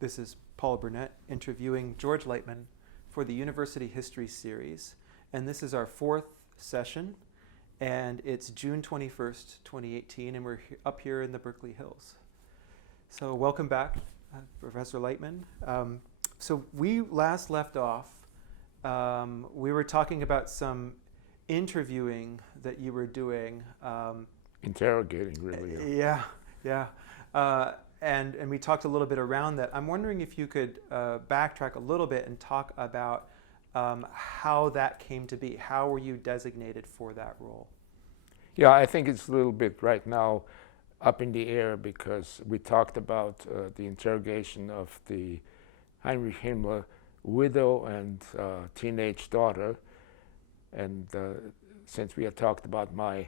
This is Paul Burnett interviewing George Leitmann for the University History Series. And this is our fourth session, and it's June 21st, 2018, and we're up here in the Berkeley Hills. So welcome back, Professor Leitmann. So we last left off, we were talking about some interviewing that you were doing. Interrogating, really. Yeah. And we talked a little bit around that. I'm wondering if you could backtrack a little bit and talk about how that came to be. How were you designated for that role? Yeah, I think it's a little bit right now up in the air because we talked about the interrogation of the Heinrich Himmler widow and teenage daughter. And since we had talked about my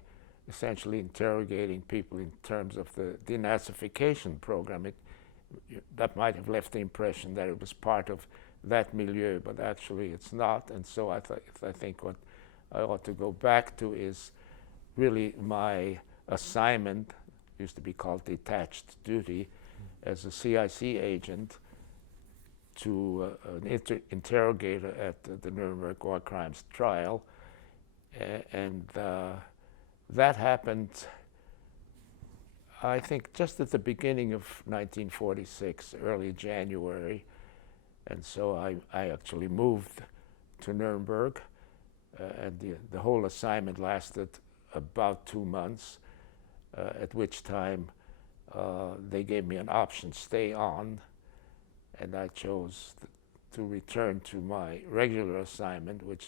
essentially interrogating people in terms of the denazification program, that might have left the impression that it was part of that milieu, but actually it's not. And so I think what I ought to go back to is really my assignment, used to be called detached duty, as a CIC agent to an interrogator at the Nuremberg war crimes trial. And that happened, I think, just at the beginning of 1946, early January. And so I actually moved to Nuremberg, and the whole assignment lasted about 2 months, at which time they gave me an option, stay on, and I chose to return to my regular assignment, which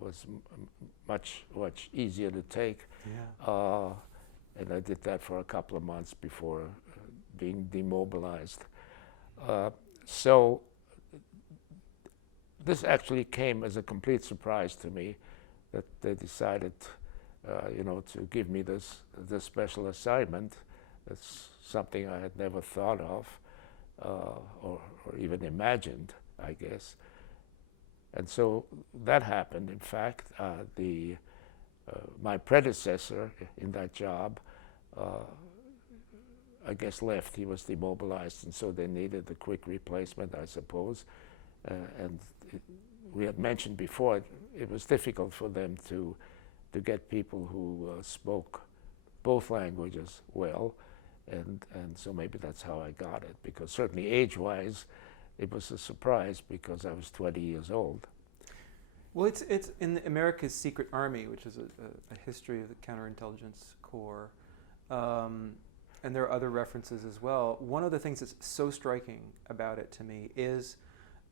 was much easier to take. Yeah. And I did that for a couple of months before being demobilized. So this actually came as a complete surprise to me that they decided, to give me this special assignment. It's something I had never thought of or even imagined, I guess. And so that happened. In fact, my predecessor in that job, I guess, left. He was demobilized, and so they needed a quick replacement, I suppose. And we had mentioned before, it was difficult for them to get people who spoke both languages well, and so maybe that's how I got it, because certainly age-wise, it was a surprise because I was 20 years old. Well, it's in America's Secret Army, which is a history of the Counterintelligence Corps, and there are other references as well. One of the things that's so striking about it to me is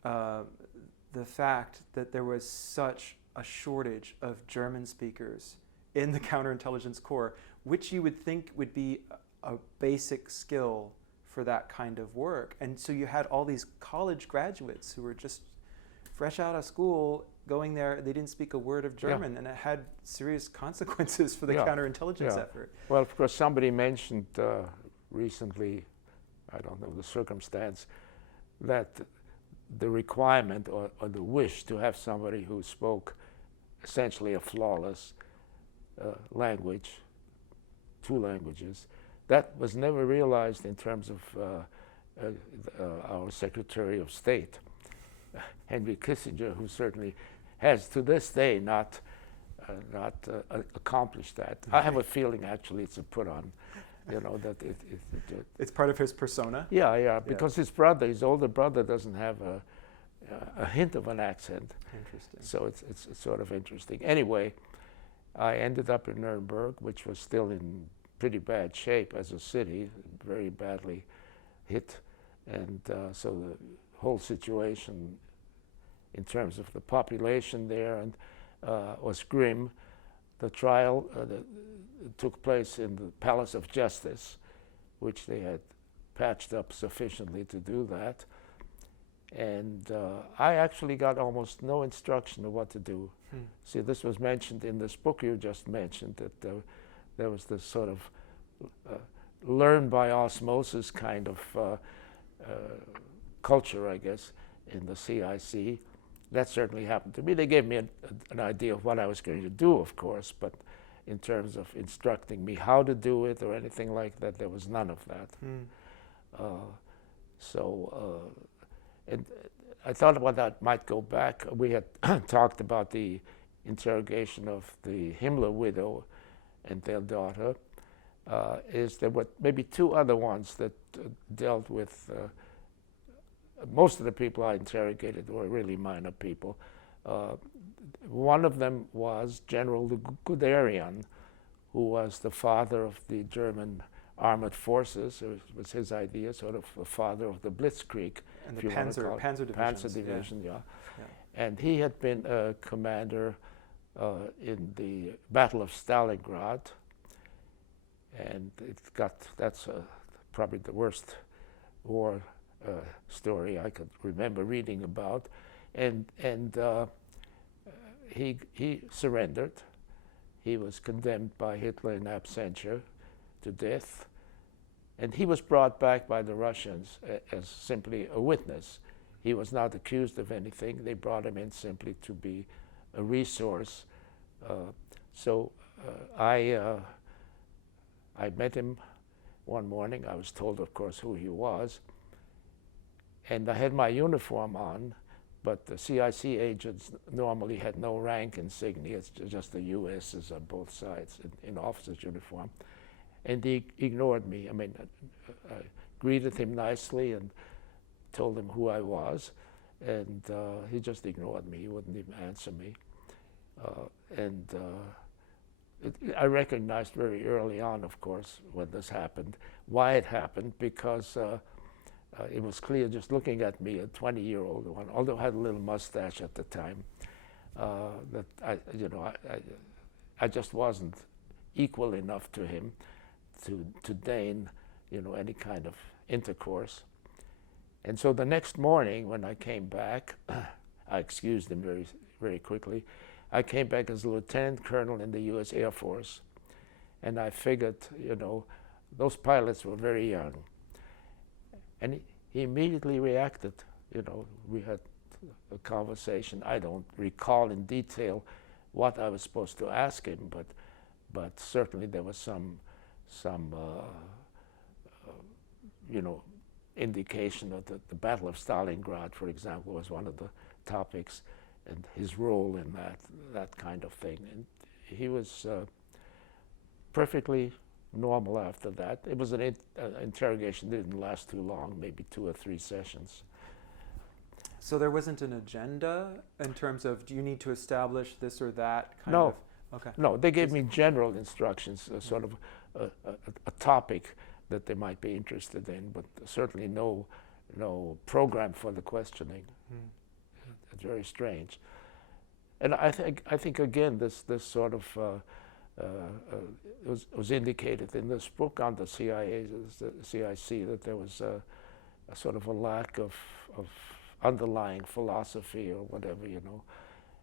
the fact that there was such a shortage of German speakers in the Counterintelligence Corps, which you would think would be a basic skill for that kind of work. And so you had all these college graduates who were just fresh out of school going there. They didn't speak a word of German, and it had serious consequences for the counterintelligence effort. Well, of course, somebody mentioned recently, I don't know the circumstance, that the requirement or the wish to have somebody who spoke essentially a flawless language, 2 languages, that was never realized in terms of our Secretary of State, Henry Kissinger, who certainly has to this day not accomplished that. I have a feeling actually it's a put on, that it's part of his persona. Yeah, because his older brother doesn't have a hint of an accent. Interesting. So it's sort of interesting. Anyway, I ended up in Nuremberg, which was still in pretty bad shape as a city, very badly hit, and so the whole situation in terms of the population there and was grim. The trial took place in the Palace of Justice, which they had patched up sufficiently to do that. And I actually got almost no instruction of what to do. See, this was mentioned in this book you just mentioned, that there was this sort of learn by osmosis kind of culture, I guess, in the CIC. That certainly happened to me. They gave me an idea of what I was going to do, of course, but in terms of instructing me how to do it or anything like that, there was none of that. So, and I thought about that might go back. We had talked about the interrogation of the Himmler widow and their daughter. There were maybe two other ones that dealt with, most of the people I interrogated were really minor people. One of them was General Guderian, who was the father of the German armored forces. It was his idea, sort of the father of the Blitzkrieg. And the Panzer Division, yeah. And he had been a commander in the Battle of Stalingrad. And that's probably the worst war story I could remember reading about. And he surrendered. He was condemned by Hitler in absentia to death. And he was brought back by the Russians as simply a witness. He was not accused of anything. They brought him in simply to be a resource. I met him one morning. I was told, of course, who he was. And I had my uniform on, but the CIC agents normally had no rank insignia. It's just the US's on both sides in officer's uniform. And he ignored me. I mean, I greeted him nicely and told him who I was. And he just ignored me. He wouldn't even answer me. I recognized very early on, of course, when this happened, why it happened, because it was clear just looking at me, a 20-year-old one, although I had a little mustache at the time, that I just wasn't equal enough to him to deign, any kind of intercourse. And so the next morning when I came back, I excused him very, very quickly. I came back as a lieutenant colonel in the U.S. Air Force, and I figured, those pilots were very young. And he immediately reacted. We had a conversation. I don't recall in detail what I was supposed to ask him, but certainly there was some indication of the Battle of Stalingrad, for example, was one of the topics, and his role in that kind of thing. And he was perfectly normal after that. It was an interrogation that didn't last too long, maybe 2 or 3 sessions. So there wasn't an agenda in terms of, do you need to establish this or that kind No. of? Okay. No, they gave me general instructions, sort of a topic that they might be interested in, but certainly no program for the questioning. It's very strange. And I think again, this sort of was indicated in this book on the CIA, the CIC, that there was a sort of a lack of underlying philosophy or whatever,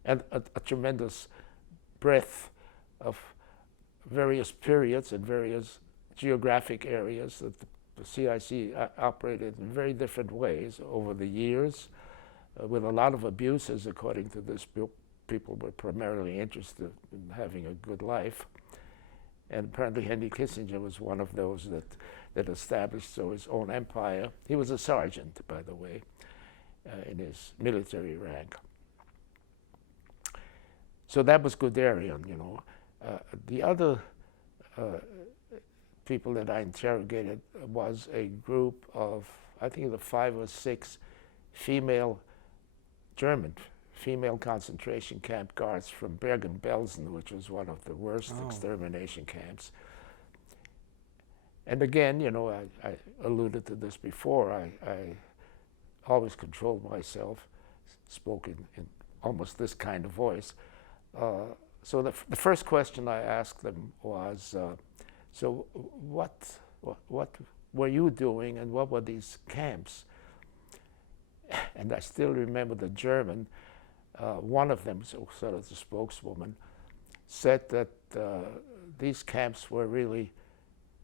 and a tremendous breadth of various periods and various geographic areas that the CIC operated in very different ways over the years, with a lot of abuses, according to this book. People were primarily interested in having a good life. And apparently Henry Kissinger was one of those that established his own empire. He was a sergeant, by the way, in his military rank. So that was Guderian, The other people that I interrogated was a group of, I think, the 5 or 6 German female concentration camp guards from Bergen-Belsen, which was one of the worst extermination camps. And again, I alluded to this before, I always controlled myself, spoke in almost this kind of voice. So the first question I asked them was, so what were you doing and what were these camps? And I still remember the German, one of them, sort of the spokeswoman, said that these camps were really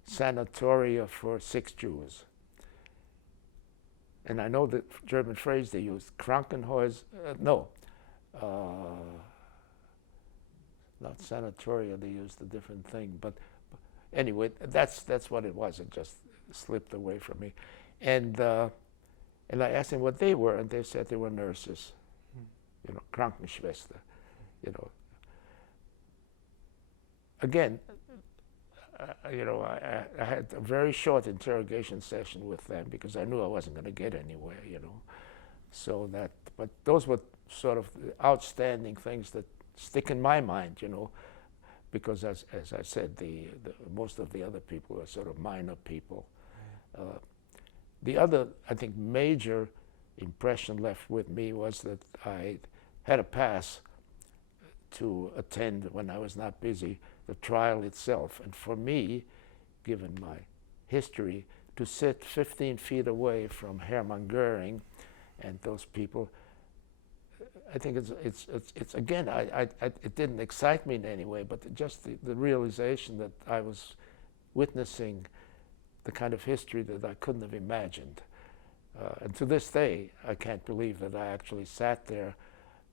sanatoria for sick Jews. And I know the German phrase they used, Krankenhäuser, not sanatoria, they used a different thing, but anyway, that's what it was. It just slipped away from me. And And I asked them what they were, and they said they were nurses, you know, Krankenschwester, you know. Again, you know, I had a very short interrogation session with them because I knew I wasn't going to get anywhere, you know. So that, but those were sort of the outstanding things that stick in my mind, you know, because as I said, the most of the other people are sort of minor people. The other, I think, major impression left with me was that I had a pass to attend, when I was not busy, the trial itself. And for me, given my history, to sit 15 feet away from Hermann Goering and those people, I think it's again, it didn't excite me in any way, but just the realization that I was witnessing the kind of history that I couldn't have imagined. And to this day, I can't believe that I actually sat there,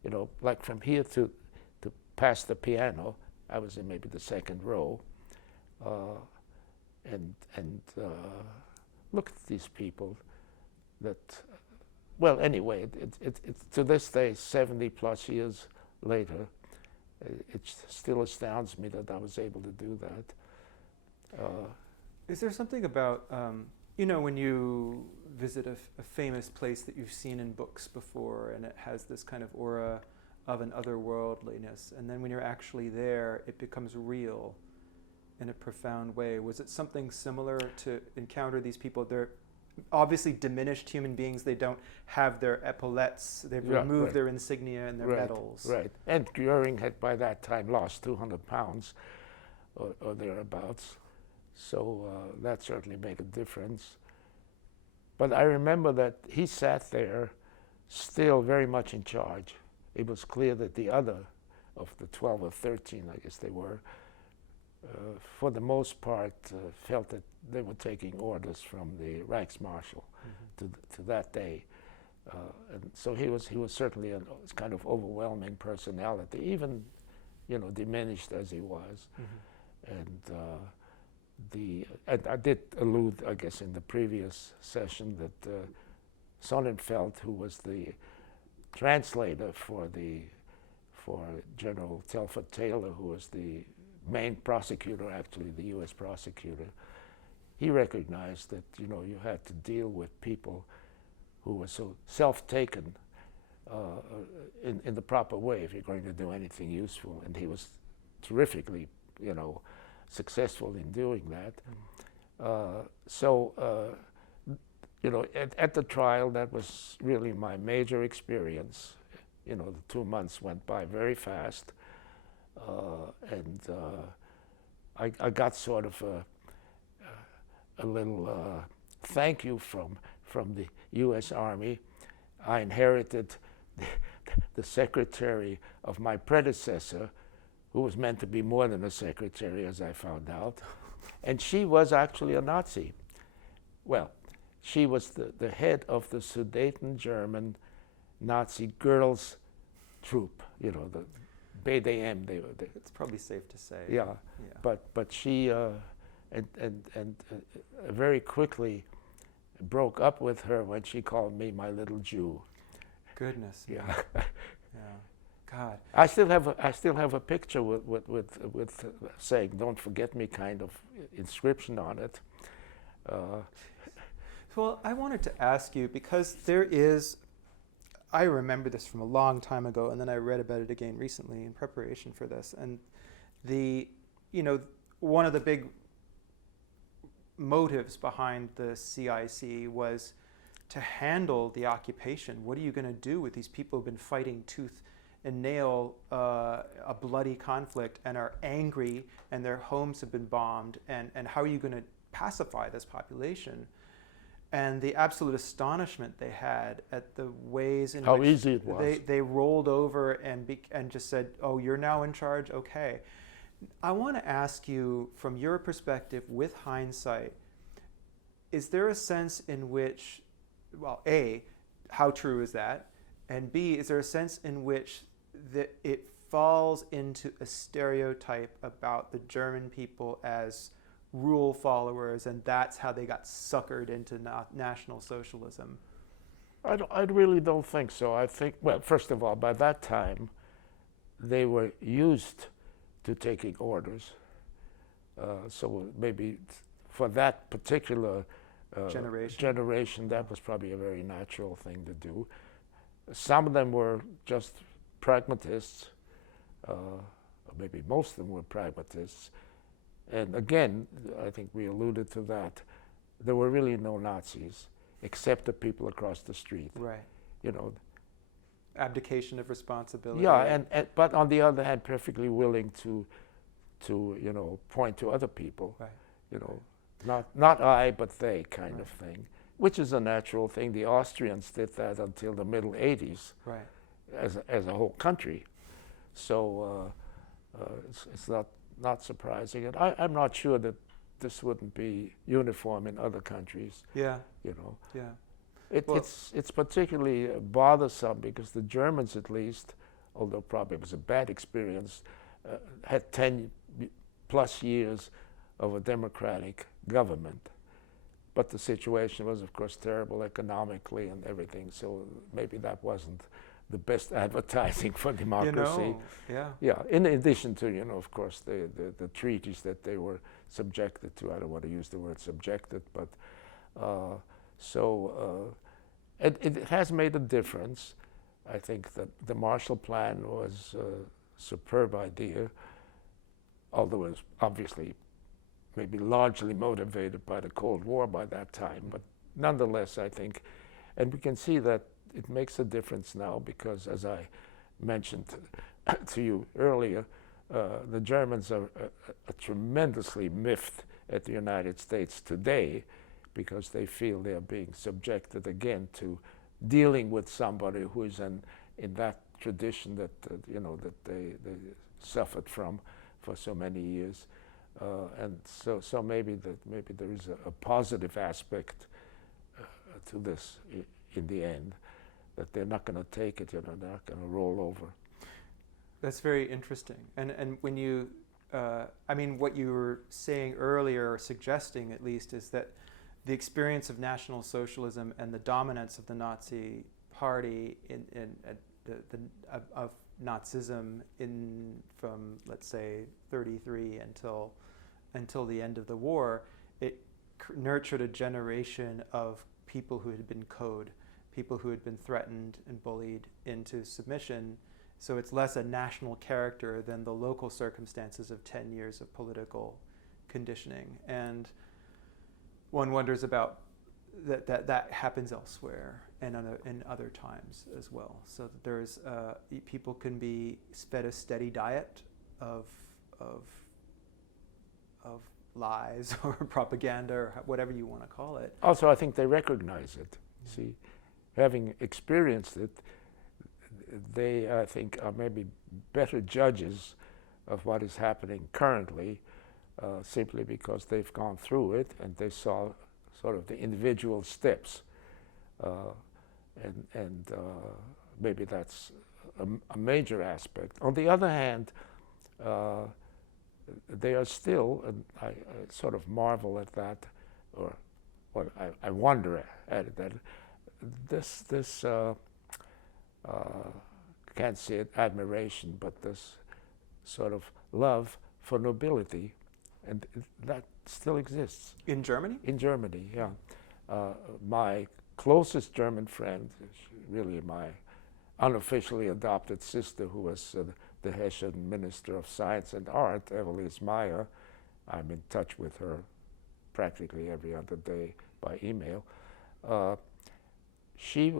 you know, like from here to past the piano. I was in maybe the second row, and looked at these people that, well, anyway, it to this day, 70 plus years later, it still astounds me that I was able to do that. Is there something about, you know, when you visit a famous place that you've seen in books before and it has this kind of aura of an otherworldliness, and then when you're actually there, it becomes real in a profound way? Was it something similar to encounter these people? They're obviously diminished human beings. They don't have their epaulettes. They've removed their insignia and their medals. Right, and Goering had by that time lost 200 pounds or thereabouts. So that certainly made a difference. But I remember that he sat there still very much in charge. It was clear that the other of the 12 or 13, I guess they were, for the most part, felt that they were taking orders from the Reichsmarshal to that day. And so he was certainly a kind of overwhelming personality, even, you know, diminished as he was. And and I did allude, I guess, in the previous session that Sonnenfeld, who was the translator for General Telford Taylor, who was the main prosecutor, actually the U.S. prosecutor, he recognized that, you know, you had to deal with people who were so self-taken in the proper way if you're going to do anything useful. And he was terrifically, you know, successful in doing that. You know, at the trial, that was really my major experience. You know, the 2 months went by very fast, and I got sort of a little thank you from the U.S. Army. I inherited the secretary of my predecessor, who was meant to be more than a secretary, as I found out. And she was actually a Nazi. Well, she was the head of the Sudeten German Nazi girls troop, you know, the BDM. It's probably safe to say. Yeah. But she very quickly broke up with her when she called me my little Jew. Goodness. Yeah. Yeah. God. I still have a picture with saying "Don't forget me" kind of inscription on it. Well, I wanted to ask you, because there is, I remember this from a long time ago, and then I read about it again recently in preparation for this. And one of the big motives behind the CIC was to handle the occupation. What are you going to do with these people who've been fighting tooth and nail a bloody conflict and are angry and their homes have been bombed, and how are you going to pacify this population? And the absolute astonishment they had at the ways in how which easy it was. They rolled over and just said, "Oh, you're now in charge? Okay." I want to ask you, from your perspective with hindsight, is there a sense in which, well, A, how true is that? And B, is there a sense in which that it falls into a stereotype about the German people as rule followers, and that's how they got suckered into National Socialism? I really don't think so. I think, well, first of all, by that time, they were used to taking orders. So maybe for that particular generation, that was probably a very natural thing to do. Some of them were just pragmatists, or maybe most of them were pragmatists. And again, I think we alluded to that. There were really no Nazis, except the people across the street. Right. You know. Abdication of responsibility. Yeah, and but on the other hand, perfectly willing to you know, point to other people. Right. You know, not I, but they kind of thing, which is a natural thing. The Austrians did that until the middle '80s, right, as a whole country. So it's not surprising, and I'm not sure that this wouldn't be uniform in other countries. Yeah. You know. Yeah. It's particularly bothersome because the Germans, at least, although probably it was a bad experience, had 10+ years of a democratic government. But the situation was, of course, terrible economically and everything, so maybe that wasn't the best advertising for democracy. You know, yeah. Yeah, in addition to, you know, of course, the treaties that they were subjected to. I don't want to use the word subjected, but it has made a difference. I think that the Marshall Plan was a superb idea, although it was obviously maybe largely motivated by the Cold War by that time. But nonetheless, I think, and we can see that it makes a difference now because, as I mentioned to you earlier, the Germans are tremendously miffed at the United States today because they feel they are being subjected again to dealing with somebody who is in that tradition that you know, that they suffered from for so many years, and so maybe there is a positive aspect to this in the end, that they're not going to take it, you know, they're not going to roll over. That's very interesting. And when you, I mean, what you were saying earlier, or suggesting at least, is that the experience of National Socialism and the dominance of the Nazi Party of Nazism from, let's say, 1933 until the end of the war, it nurtured a generation of people who had been cowed, people who had been threatened and bullied into submission. So it's less a national character than the local circumstances of 10 years of political conditioning. And one wonders about that happens elsewhere and in other times as well. So that there's people can be fed a steady diet of lies or propaganda or whatever you want to call it. Also, I think they recognize it. See, having experienced it, they, I think, are maybe better judges of what is happening currently, simply because they've gone through it and they saw sort of the individual steps, and maybe that's a major aspect. On the other hand, they are still, and I sort of marvel at that, or I wonder at it, that this can't say it admiration, but this sort of love for nobility, and that still exists. In Germany? In Germany, yeah. My closest German friend, really my unofficially adopted sister, who was the Hessian Minister of Science and Art, Evelise Meyer. I'm in touch with her practically every other day by email. She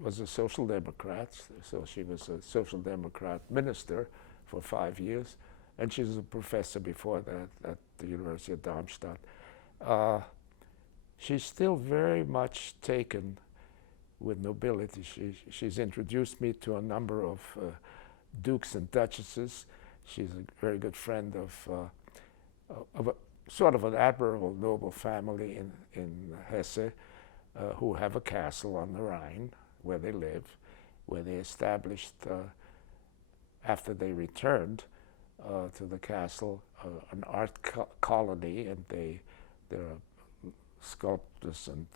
was a social democrat, so she was a social democrat minister for 5 years, and she was a professor before that at the University of Darmstadt. She's still very much taken with nobility. She's introduced me to a number of dukes and duchesses. She's a very good friend of a sort of an admirable noble family in Hesse, who have a castle on the Rhine where they live, where they established, after they returned to the castle, an art colony, and there are sculptors and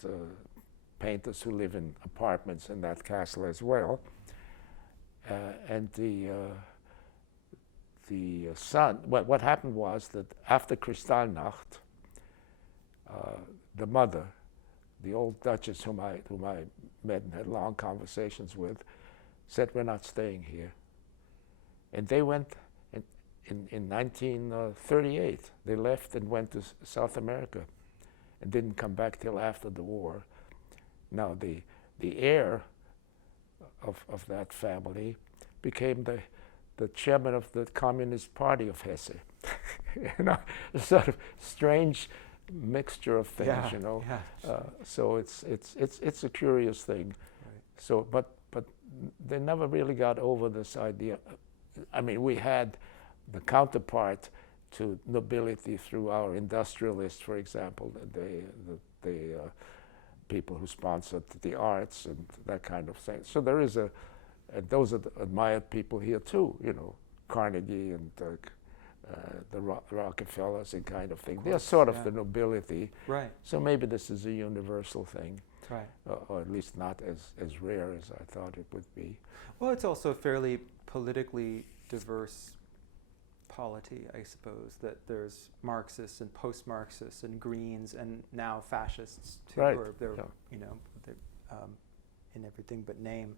painters who live in apartments in that castle as well. And the son, what happened was that after Kristallnacht, the mother, the old duchess whom I met and had long conversations with, said, "We're not staying here." And they went in 1938. They left and went to South America and didn't come back till after the war. Now the heir of that family became the chairman of the Communist Party of Hesse. You know, a sort of strange mixture of things, you know. Yeah. So it's a curious thing. Right. So, but they never really got over this idea. I mean, we had the counterpart to nobility through our industrialists, for example, the people who sponsored the arts and that kind of thing. So there is those are the admired people here too, you know, Carnegie and the Rockefellers and kind of thing. They're sort of the nobility. Right. So maybe this is a universal thing. Right. Or at least not as rare as I thought it would be. Well, it's also a fairly politically diverse polity, I suppose, that there's Marxists and post-Marxists and Greens and now fascists too, right. or they're, you know, they're in everything but name.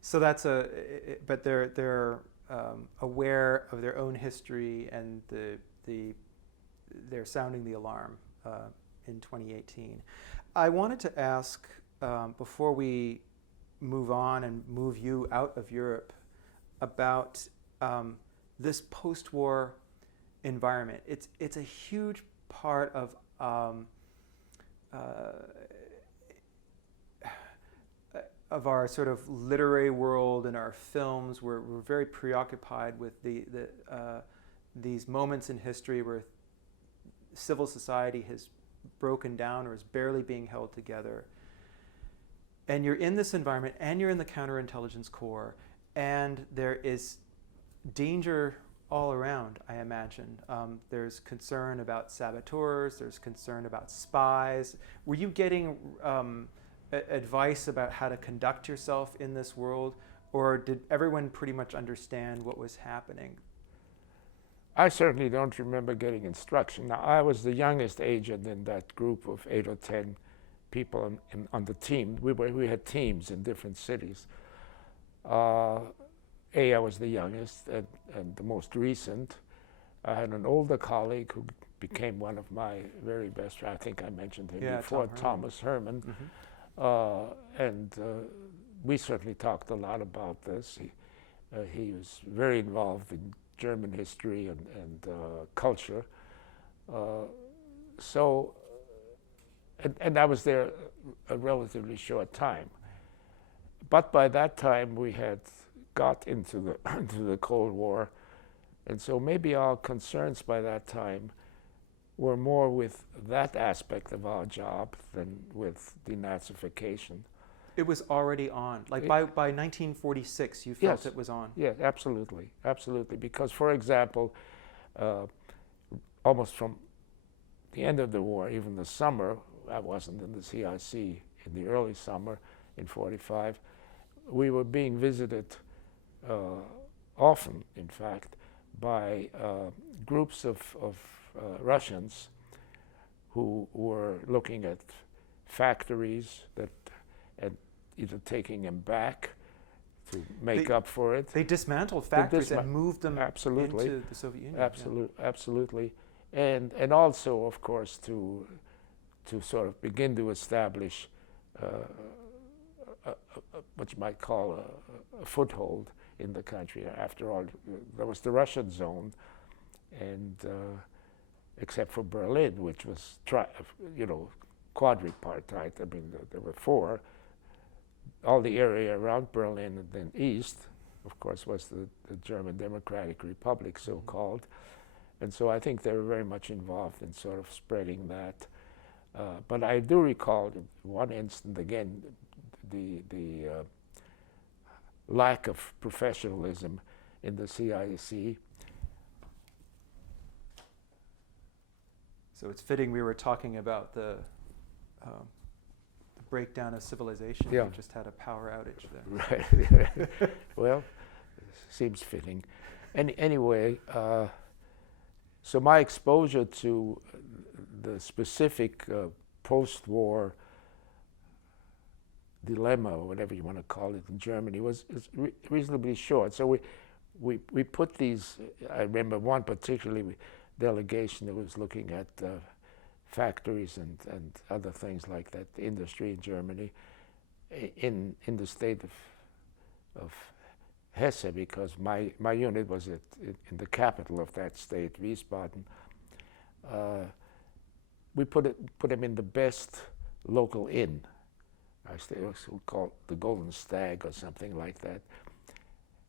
So that's but they're aware of their own history, and they're sounding the alarm in 2018. I wanted to ask, before we move on and move you out of Europe, about this post-war environment. It's a huge part of our sort of literary world and our films. We're very preoccupied with these moments in history where civil society has broken down or is barely being held together. And you're in this environment, and you're in the counterintelligence corps, and there is danger all around, I imagine. There's concern about saboteurs, there's concern about spies. Were you getting advice about how to conduct yourself in this world, or did everyone pretty much understand what was happening? I certainly don't remember getting instruction. Now, I was the youngest agent in that group of 8 or 10 people on the team. We had teams in different cities. I was the youngest and the most recent. I had an older colleague who became one of my very best friends. I think I mentioned him before, Thomas Herman. Mm-hmm. And we certainly talked a lot about this. He was very involved in German history and culture. And I was there a relatively short time. But by that time we had got into the Cold War, and so maybe our concerns by that time were more with that aspect of our job than with denazification. It was already on. Like by 1946, you felt it was on. Yeah, absolutely, absolutely. Because, for example, almost from the end of the war, even the summer, I wasn't in the CIC in the early summer in 45, we were being visited often, in fact, by groups of Russians who were looking at factories and either taking them back to make up for it. They dismantled factories and moved them into the Soviet Union. Absolutely. And also, of course, to sort of begin to establish what you might call a foothold in the country. After all, there was the Russian zone, and except for Berlin, which was quadripartite. I mean, there were 4. All the area around Berlin and then east, of course, was the German Democratic Republic, so-called. And so I think they were very much involved in sort of spreading that. But I do recall in one instant, again, the lack of professionalism in the CIC. So it's fitting we were talking about the break down a civilization. Yeah. You just had a power outage there. Right. Well, seems fitting. Anyway, so my exposure to the specific post-war dilemma, or whatever you want to call it, in Germany is reasonably short. So we put these. I remember one particularly delegation that was looking at factories and other things like that, the industry in Germany, in the state of Hesse, because my unit was in the capital of that state, Wiesbaden. We put them in the best local inn. It was called the Golden Stag or something like that.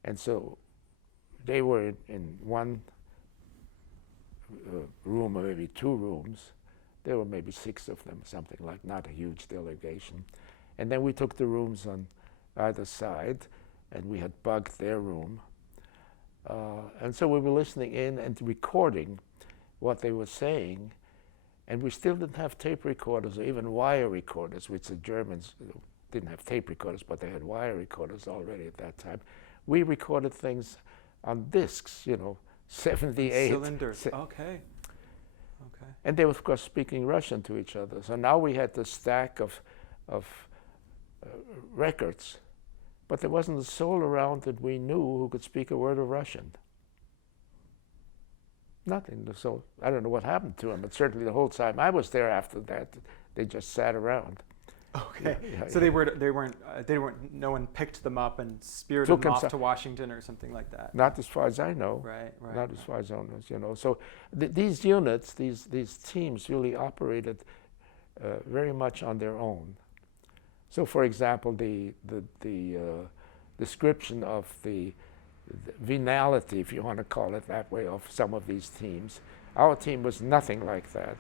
And so they were in one room, or maybe 2 rooms. There were maybe 6 of them, something like, not a huge delegation. And then we took the rooms on either side, and we had bugged their room. And so we were listening in and recording what they were saying, and we still didn't have tape recorders or even wire recorders, which the Germans didn't have tape recorders, but they had wire recorders already at that time. We recorded things on discs, 78. Cylinders, okay. And they were, of course, speaking Russian to each other. So now we had the stack of records, but there wasn't a soul around that we knew who could speak a word of Russian. Nothing. So I don't know what happened to them, but certainly the whole time I was there after that, they just sat around. Okay. Yeah, so they weren't. No one picked them up and spirited them off to Washington or something like that. Not as far as I know. Right. Not as far as I know. So these units, these teams, really operated very much on their own. So, for example, the description of the venality, if you want to call it that way, of some of these teams. Our team was nothing like that.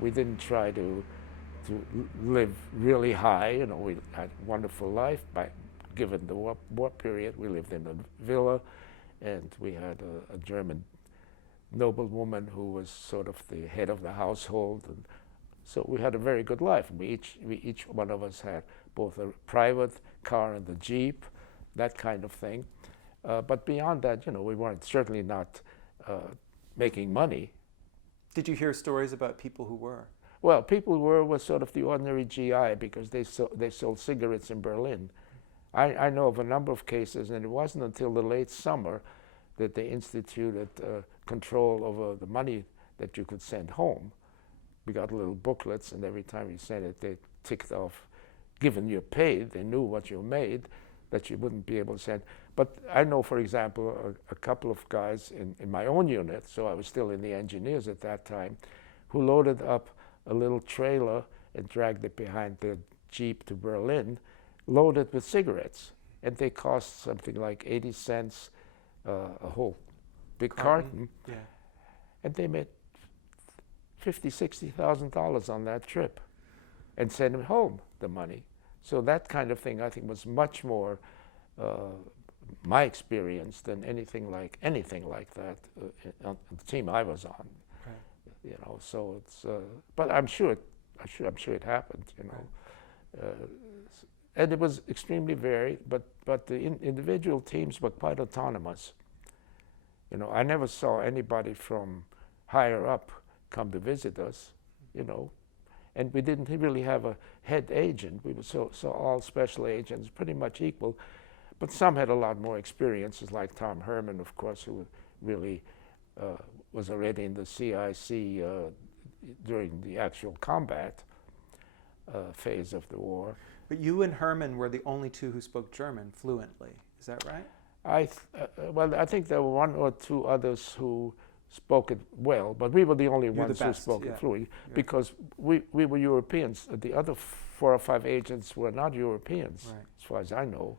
We didn't try to live really high. We had a wonderful life, given the war period. We lived in a villa, and we had a German noblewoman who was sort of the head of the household, and so we had a very good life. Each one of us had both a private car and a Jeep, that kind of thing. But beyond that, we weren't certainly not making money. Did you hear stories about people who were? Well, people were sort of the ordinary GI, because they sold cigarettes in Berlin. I know of a number of cases, and it wasn't until the late summer that they instituted control over the money that you could send home. We got little booklets, and every time you sent it, they ticked off, given you're paid, they knew what you made, that you wouldn't be able to send. But I know, for example, a couple of guys in my own unit, so I was still in the engineers at that time, who loaded up a little trailer and dragged it behind their Jeep to Berlin, loaded with cigarettes. And they cost something like 80 cents a whole big carton. Yeah. And they made $50,000, $60,000 on that trip, and sent them home the money. So that kind of thing, I think, was much more my experience than anything like that on the team I was on. Right. So it's. But I'm sure it happened. Right. And it was extremely varied. But the individual teams were quite autonomous. I never saw anybody from higher up come to visit us. And we didn't really have a head agent. We were so all special agents, pretty much equal. But some had a lot more experiences, like Tom Herman, of course, who really was already in the CIC during the actual combat phase of the war. But you and Herman were the only 2 who spoke German fluently. Is that right? I think there were 1 or 2 others who spoke it well, but we were the only ones who spoke it fluently, because we were Europeans. The other 4 or 5 agents were not Europeans, right, as far as I know.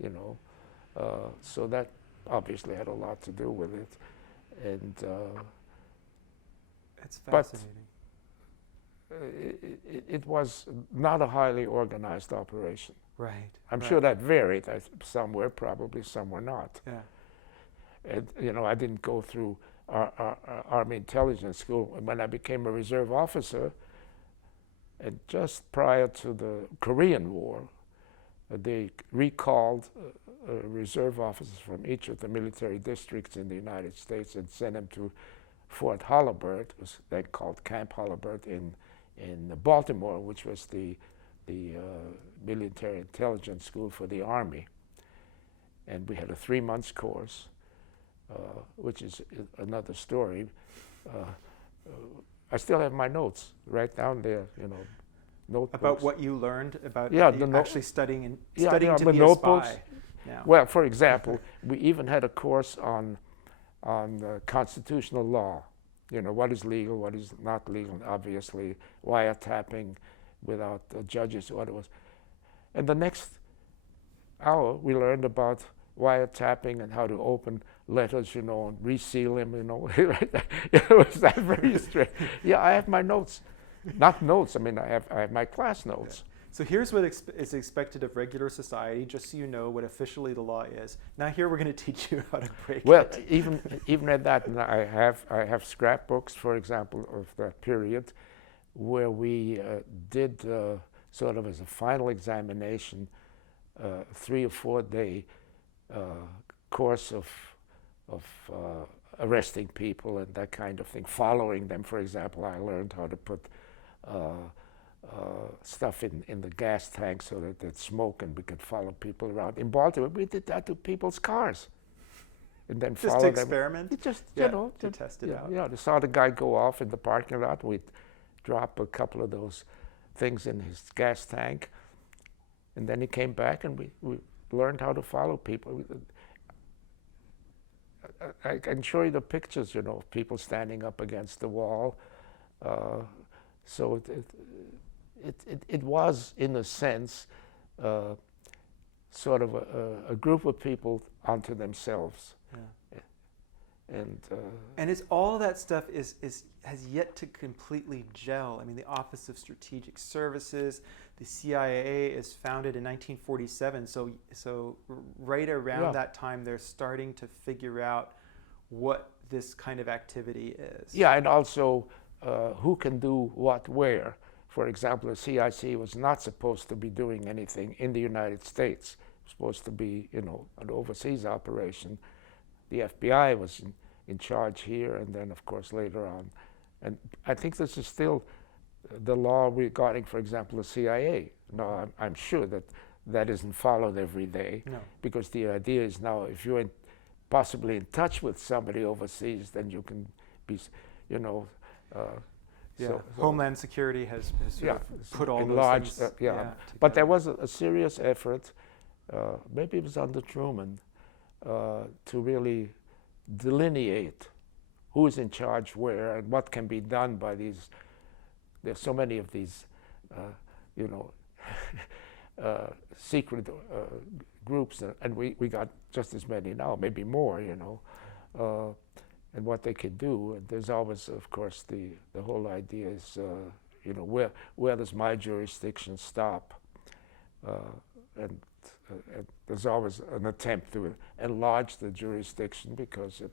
Right. So that obviously had a lot to do with it, and it's fascinating. It was not a highly organized operation. Right. I'm sure that varied. Some were, probably some were not. Yeah. And I didn't go through our Army intelligence school. When I became a reserve officer, And just prior to the Korean War, they recalled reserve officers from each of the military districts in the United States and sent them to Fort Holabird, was then called Camp Holabird in Baltimore, which was the military intelligence school for the Army. And we had a 3-month course, which is another story. I still have my notes right down there, notebooks. About what you learned about actually studying to the be notebooks. a spy. Now. Well, for example, we even had a course on constitutional law. What is legal, what is not legal, obviously, wiretapping without judges' orders. And the next hour, we learned about wiretapping and how to open letters, and reseal them, It was that very strict. Yeah, I have my notes. Not notes, I have my class notes. Yeah. So here's what is expected of regular society, just so you know what officially the law is. Now here we're going to teach you how to break it. even at that, I have scrapbooks, for example, of that period, where we did sort of as a final examination, 3 or 4 day course of arresting people and that kind of thing, following them. For example, I learned how to put stuff in the gas tank so that they'd smoke and we could follow people around. In Baltimore, we did that to people's cars. And then just to experiment? To test it out. Yeah, they saw the guy go off in the parking lot. We'd drop a couple of those things in his gas tank. And then he came back and we learned how to follow people. I can show you the pictures, of people standing up against the wall. So it was, in a sense, sort of a group of people unto themselves. Yeah. And it's all that stuff has yet to completely gel. The Office of Strategic Services, the CIA is founded in 1947. So right around that time, they're starting to figure out what this kind of activity is. Yeah, and also who can do what where. For example, the CIC was not supposed to be doing anything in the United States. It was supposed to be, an overseas operation. The FBI was in charge here, and then, of course, later on. And I think this is still the law regarding, for example, the CIA. Now, I'm sure that isn't followed every day. No. Because the idea is now, if you're possibly in touch with somebody overseas, then you can be, So Homeland Security has sort of put all enlarged, those things but there was a serious effort, maybe it was under Truman, to really delineate who is in charge where and what can be done by these. There's so many of these, secret groups, and we got just as many now, maybe more, and what they could do. And there's always, of course, the whole idea is, where does my jurisdiction stop? And there's always an attempt to enlarge the jurisdiction because it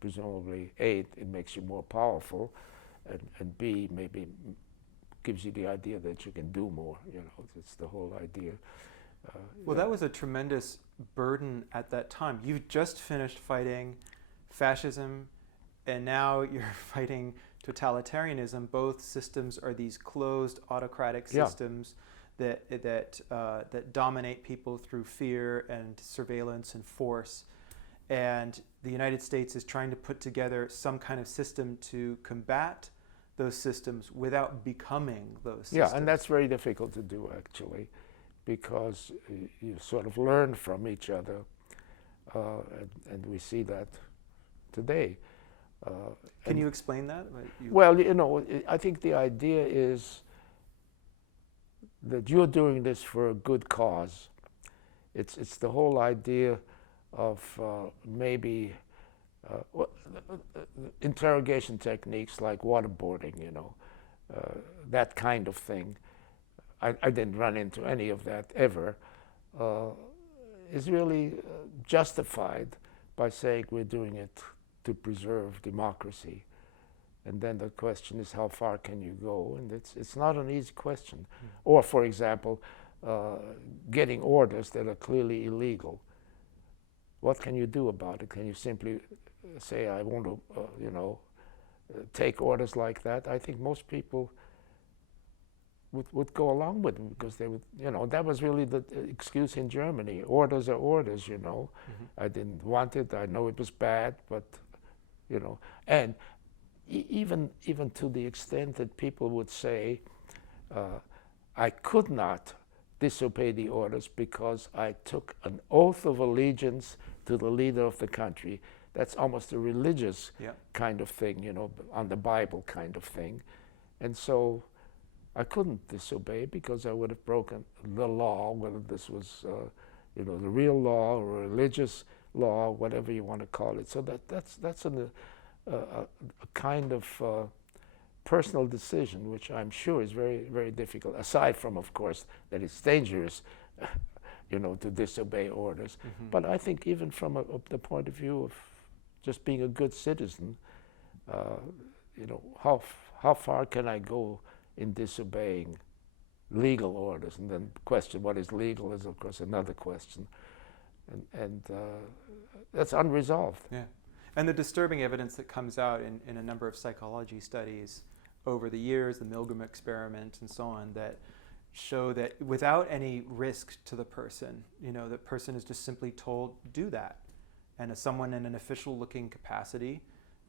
presumably, A, it makes you more powerful, and B, maybe gives you the idea that you can do more. It's the whole idea. Well, that was a tremendous burden at that time. You just finished fighting fascism, and now you're fighting totalitarianism. Both systems are these closed autocratic systems that dominate people through fear and surveillance and force. And the United States is trying to put together some kind of system to combat those systems without becoming those systems. Yeah, and that's very difficult to do, actually, because you sort of learn from each other, and we see that today. Can you explain that? Well, I think the idea is that you're doing this for a good cause. It's the whole idea of maybe interrogation techniques like waterboarding, that kind of thing. I didn't run into any of that ever. Is really justified by saying we're doing it to preserve democracy. And then the question is, how far can you go? And it's not an easy question. Or, for example, getting orders that are clearly illegal. What can you do about it? Can you simply say, I want to, take orders like that? I think most people would go along with it because they would, that was really the excuse in Germany. Orders are orders, I didn't want it. I know it was bad, but, and even to the extent that people would say, I could not disobey the orders because I took an oath of allegiance to the leader of the country. That's almost a religious kind of thing, on the Bible kind of thing. And so I couldn't disobey because I would have broken the law, whether this was, the real law or religious law, whatever you want to call it. So that's a kind of personal decision, which I'm sure is very, very difficult, aside from, of course, that it's dangerous, to disobey orders. But I think even from the point of view of just being a good citizen, how far can I go in disobeying legal orders? And then the question, what is legal, is of course another question. And that's unresolved. Yeah. And the disturbing evidence that comes out in a number of psychology studies over the years, the Milgram experiment and so on, that show that without any risk to the person, the person is just simply told, do that. And as someone in an official-looking capacity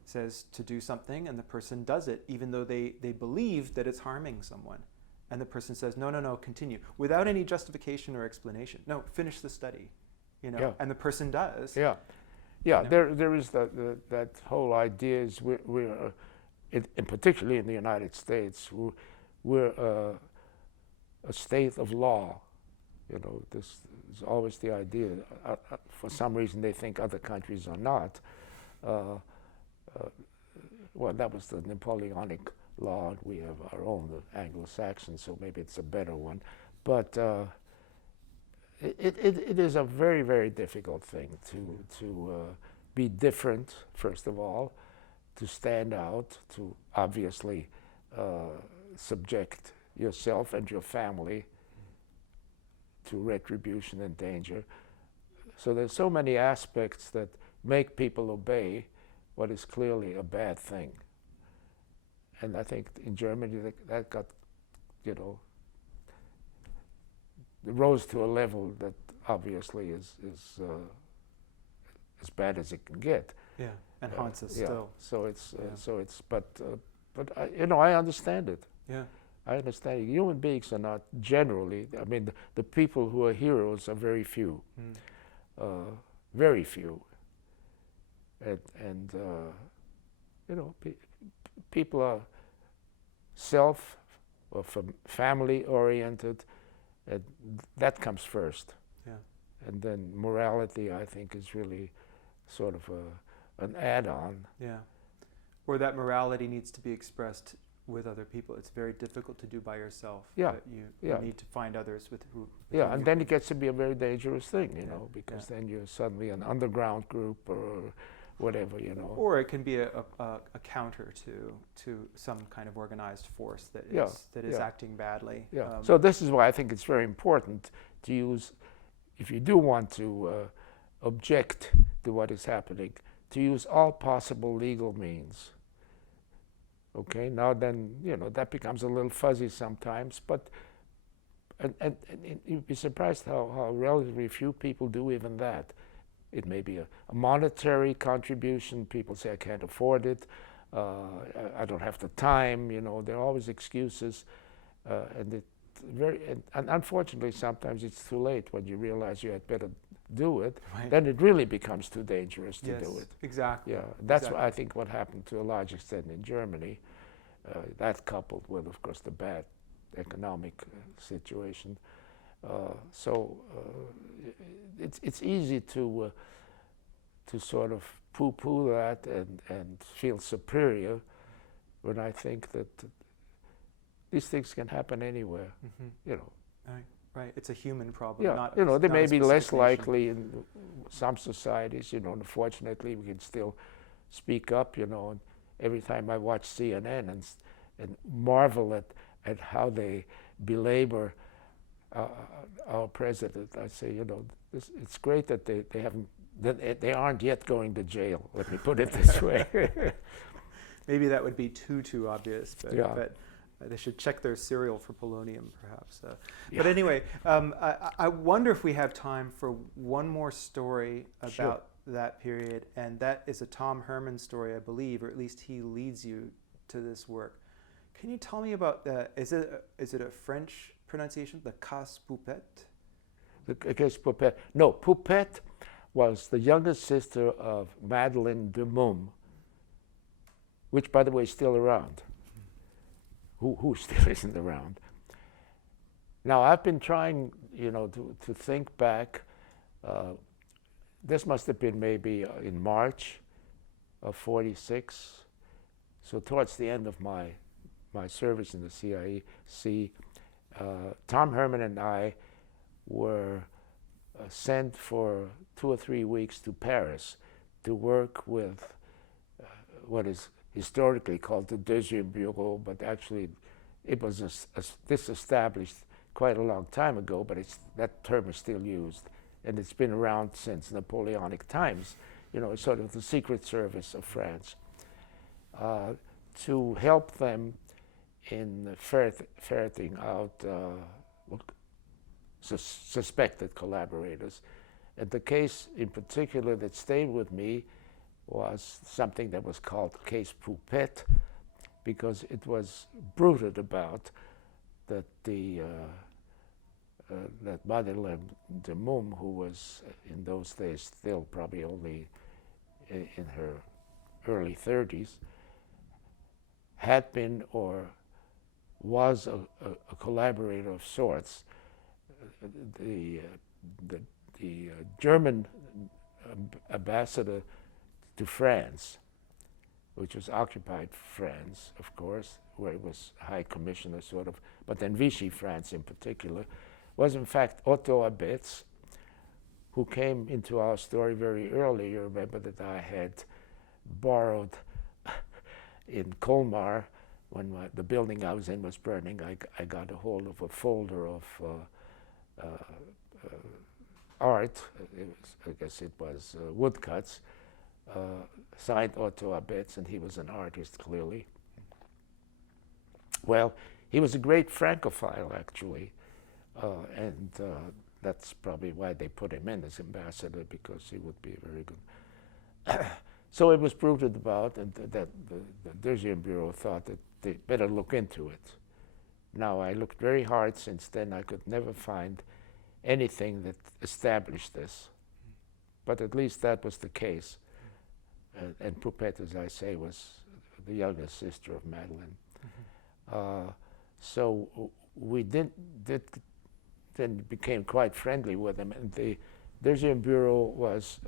says to do something, and the person does it, even though they believe that it's harming someone. And the person says, no, continue. Without any justification or explanation. No, finish the study. And the person does. Yeah, there is that whole idea is we're and particularly in the United States, we're a state of law. This is always the idea. For some reason, they think other countries are not. Well, that was the Napoleonic law. We have our own, the Anglo-Saxon, so maybe it's a better one. But it is a very, very difficult thing to be different, first of all, to stand out, to obviously subject yourself and your family to retribution and danger. So there's so many aspects that make people obey what is clearly a bad thing. And I think in Germany that got, rose to a level that obviously is as bad as it can get. Yeah, and haunts us still. But I understand it. Yeah. I understand. Human beings are not generally, the people who are heroes are very few. Very few. And people are self or family oriented, and that comes first. Yeah. And then morality, I think, is really sort of an add-on. Yeah. Or that morality needs to be expressed with other people. It's very difficult to do by yourself. Yeah. You need to find others with who. Yeah, and then it gets to be a very dangerous thing, because then you're suddenly an underground group or whatever, Or it can be a counter to some kind of organized force that is acting badly. Yeah. So this is why I think it's very important to use, if you do want to object to what is happening, to use all possible legal means. Okay, now then, that becomes a little fuzzy sometimes, but and you'd be surprised how relatively few people do even that. It may be a monetary contribution. People say, I can't afford it. I don't have the time. There are always excuses. And unfortunately, sometimes it's too late when you realize you had better do it. Right. Then it really becomes too dangerous to do it. Exactly. Yeah, that's what I think what happened to a large extent in Germany. That coupled with, of course, the bad economic situation. So it's easy to sort of poo-poo that and feel superior when I think that these things can happen anywhere. Right. It's a human problem. Yeah. They may be less likely in some societies. Unfortunately, we can still speak up. And every time I watch CNN and marvel at how they belabor our president. I say, you know, it's great that they haven't, that they aren't yet going to jail. Let me put it this way. Maybe that would be too obvious, but, Yeah. but they should check their cereal for polonium, perhaps. Yeah. But anyway, I wonder if we have time for one more story about Sure. that period, and that is a Tom Herman story, I believe, or at least he leads you to this work. Can you tell me about the? Is it a French pronunciation? The Casse Poupette? The case Poupette. No, Poupette was the youngest sister of Madeleine de Mumm, which, by the way, is still around. Who still isn't around. Now, I've been trying, you know, to think back. This must have been maybe in March of '46. So towards the end of my service in the CIC, Tom Herman and I were sent for 2 or 3 weeks to Paris to work with what is historically called the Deuxième Bureau, but actually it was disestablished quite a long time ago, but that term is still used, and it's been around since Napoleonic times. You know, it's sort of the secret service of France, to help them in ferreting out suspected collaborators. And the case in particular that stayed with me was something that was called Case Poupette, because it was bruited about that that Madeleine de Mumm, who was in those days still probably only in her early 30s, had been or was a collaborator of sorts. The German ambassador to France, which was occupied France, of course, where he was High Commissioner sort of, but then Vichy France in particular, was in fact Otto Abetz, who came into our story very early. You remember that I had borrowed in Colmar, when the building I was in was burning, I got a hold of a folder of art. I guess it was woodcuts, signed Otto Abetz, and he was an artist, clearly. Well, he was a great Francophile, actually, and that's probably why they put him in as ambassador, because he would be very good. So it was bruited about, and that the Deuxième Bureau thought that they better look into it. Now, I looked very hard since then. I could never find anything that established this, but at least that was the case. And Poupette, as I say, was the youngest sister of Madeleine. Mm-hmm. So we then became quite friendly with them, and the Deuxième Bureau was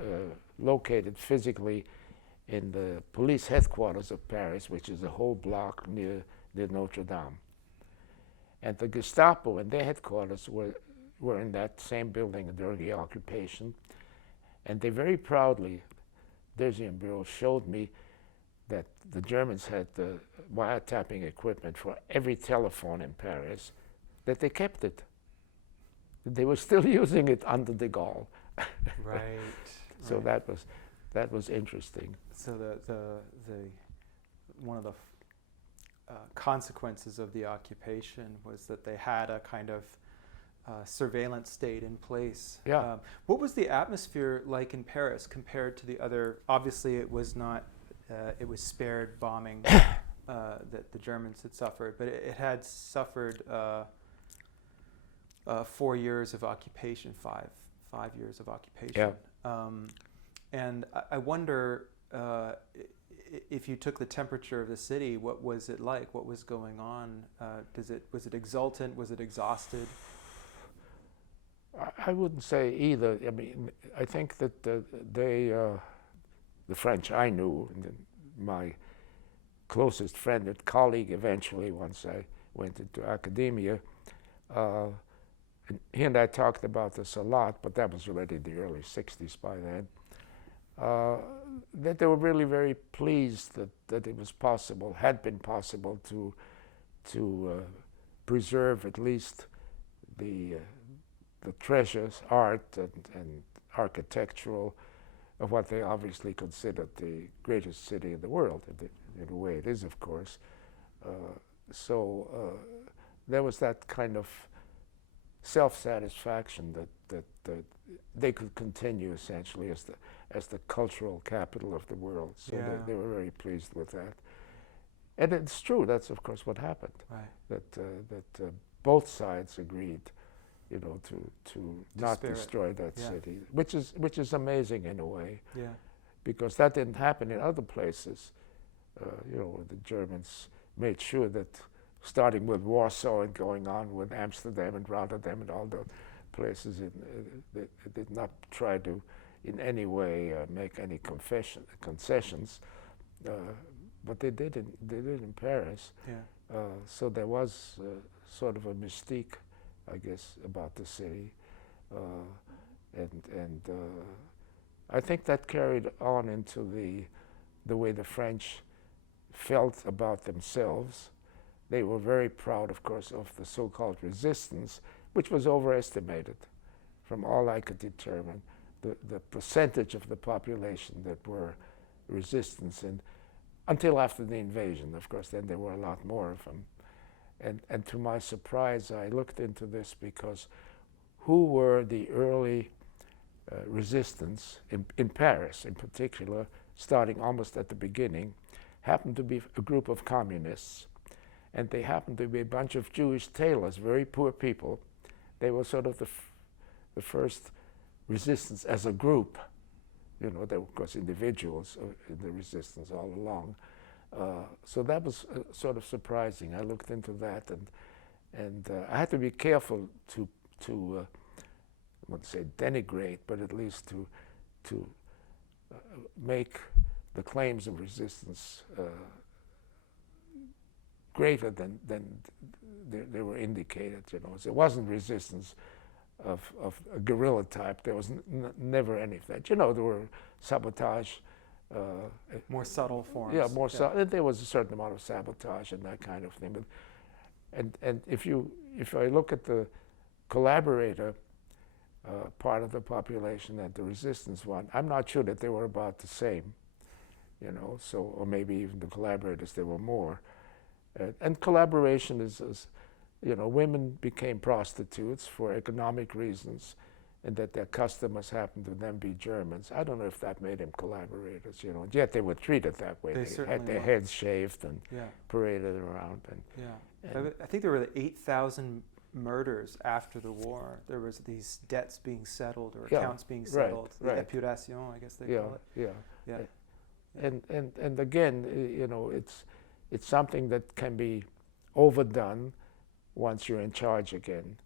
located physically in the police headquarters of Paris, which is a whole block near Notre Dame. And the Gestapo and their headquarters were in that same building during the occupation. And they very proudly, Deuxième Bureau showed me that the Germans had the wiretapping equipment for every telephone in Paris, that they kept it. They were still using it under de Gaulle. Right. So right. that was interesting. So the one of the consequences of the occupation was that they had a kind of surveillance state in place. Yeah. What was the atmosphere like in Paris compared to the other? Obviously, it was not. It was spared bombing that the Germans had suffered, but it had suffered 4 years of occupation, five years of occupation. Yeah. And I wonder if you took the temperature of the city, what was it like? What was going on? Was it exultant? Was it exhausted? I wouldn't say either. I mean, I think that the French I knew, and my closest friend and colleague eventually, once I went into academia, and he and I talked about this a lot, but that was already in the early 60s by then. that they were really very pleased that it was possible, had been possible to preserve at least the treasures, art and architectural, of what they obviously considered the greatest city in the world, in a way it is, of course. So there was that kind of self-satisfaction that they could continue essentially as the cultural capital of the world. So they were very pleased with that. And it's true, that's of course what happened. Right. That both sides agreed, you know, to not destroy that city, which is amazing in a way. Yeah. Because that didn't happen in other places. You know, the Germans made sure that, starting with Warsaw and going on with Amsterdam and Rotterdam and all the places, they did not try to in any way make any concessions, but they did in Paris. Yeah. So there was sort of a mystique, I guess, about the city, and I think that carried on into the way the French felt about themselves. They were very proud, of course, of the so-called resistance, which was overestimated. From all I could determine, the percentage of the population that were resistance, and until after the invasion, of course, then there were a lot more of them. And to my surprise, I looked into this because who were the early resistance in Paris in particular, starting almost at the beginning, happened to be a group of communists. And they happened to be a bunch of Jewish tailors, very poor people. They were sort of the first resistance as a group. You know, there were, of course, individuals in the resistance all along. So that was sort of surprising. I looked into that, and I had to be careful to I wouldn't say denigrate, but at least to make the claims of resistance greater than they were indicated. You know, so it wasn't resistance of a guerrilla type. There was never any of that. You know, there were sabotage. More subtle forms. Yeah, more subtle. There was a certain amount of sabotage and that kind of thing. But and if I look at the collaborator part of the population and the resistance one, I'm not sure that they were about the same. You know, so or maybe even the collaborators, there were more. And collaboration is, you know, women became prostitutes for economic reasons, and that their customers happened to them be Germans. I don't know if that made them collaborators, you know, and yet they were treated that way. They had their heads shaved and paraded around. And I think there were 8,000 murders after the war. There was these debts being settled or accounts being settled. Right. Épuration, I guess they call it. Yeah. And again, you know, it's something that can be overdone once you're in charge again,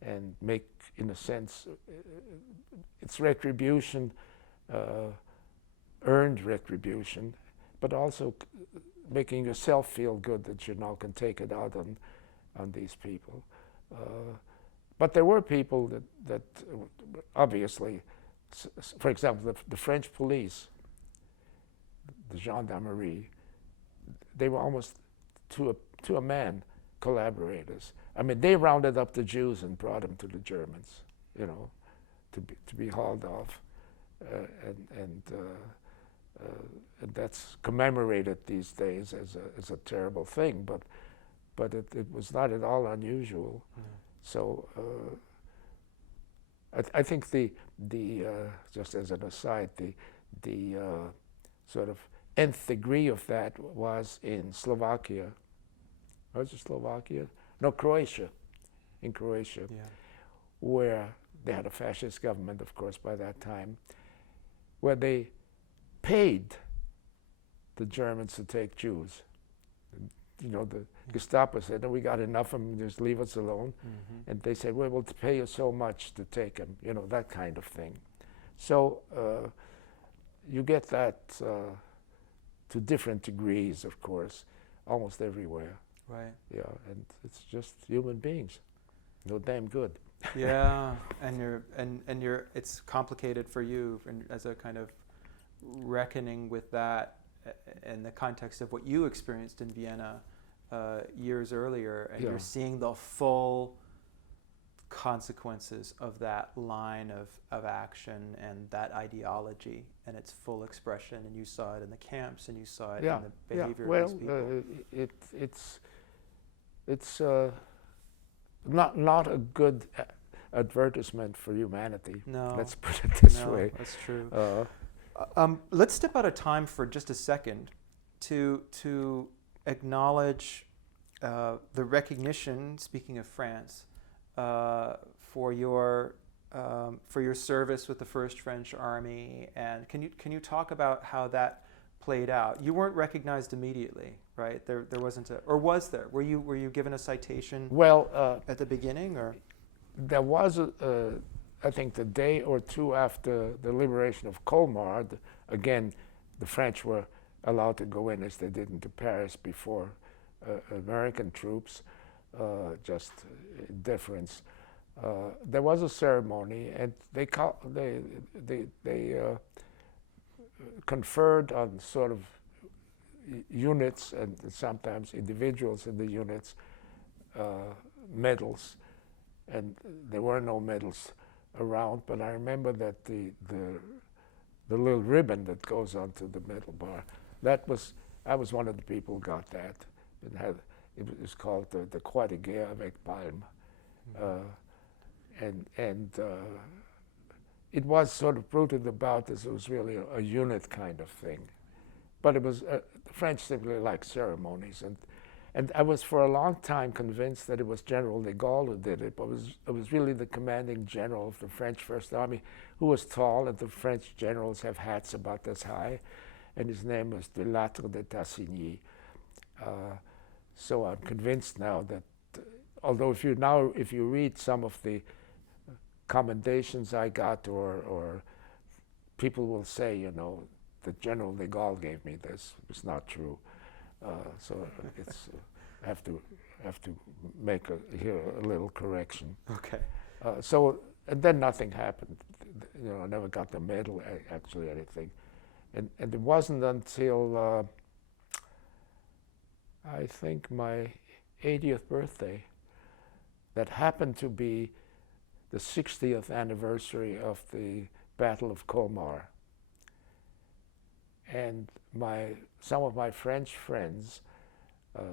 and make, in a sense, it's retribution, earned retribution, but also making yourself feel good that you now can take it out on these people. But there were people that obviously, for example, the French police, the gendarmerie, they were almost to a man collaborators. I mean, they rounded up the Jews and brought them to the Germans, you know, to be hauled off, and that's commemorated these days as a terrible thing. But it was not at all unusual. So I think the just as an aside, the sort of nth degree of that was in Slovakia. Was it Slovakia? No, Croatia. In Croatia, where they had a fascist government, of course, by that time, where they paid the Germans to take Jews. You know, the Gestapo said, "No, we got enough of them, just leave us alone." And they said, "Well, we'll pay you so much to take them," you know, that kind of thing. So you get that to different degrees, of course, almost everywhere. Right. Yeah, and it's just human beings. No damn good. Yeah, and it's complicated for you as a kind of reckoning with that in the context of what you experienced in Vienna years earlier, and you're seeing the full consequences of that line of action and that ideology and its full expression, and you saw it in the camps and you saw it in the behavior of these people. It's not a good advertisement for humanity. No. Let's put it this way. That's true. Let's step out of time for just a second to acknowledge the recognition, speaking of France, for your service with the First French Army, and can you talk about how that played out? You weren't recognized immediately, right? There wasn't or was there? Were you given a citation? Well, at the beginning, or there was I think the day or two after the liberation of Colmar. Again, the French were allowed to go in as they did into Paris before American troops. Just deference. There was a ceremony, and they conferred on sort of units and sometimes individuals in the units medals, and there were no medals around. But I remember that the little ribbon that goes onto the medal bar, I was one of the people who got that. It was called the Croix de Guerre avec Palme. It was sort of bruited about as it was really a unit kind of thing. But it was, the French simply like ceremonies. And I was for a long time convinced that it was General de Gaulle who did it, but it was really the commanding general of the French First Army, who was tall, and the French generals have hats about this high, and his name was de Lattre de Tassigny. So I'm convinced now that, although if you read some of the commendations I got, or people will say, you know, that General de Gaulle gave me this, it's not true. So it's I have to make here a little correction. Okay. And then nothing happened. You know, I never got the medal, actually, anything. And it wasn't until I think my 80th birthday, that happened to be the 60th anniversary of the Battle of Colmar. And some of my French friends,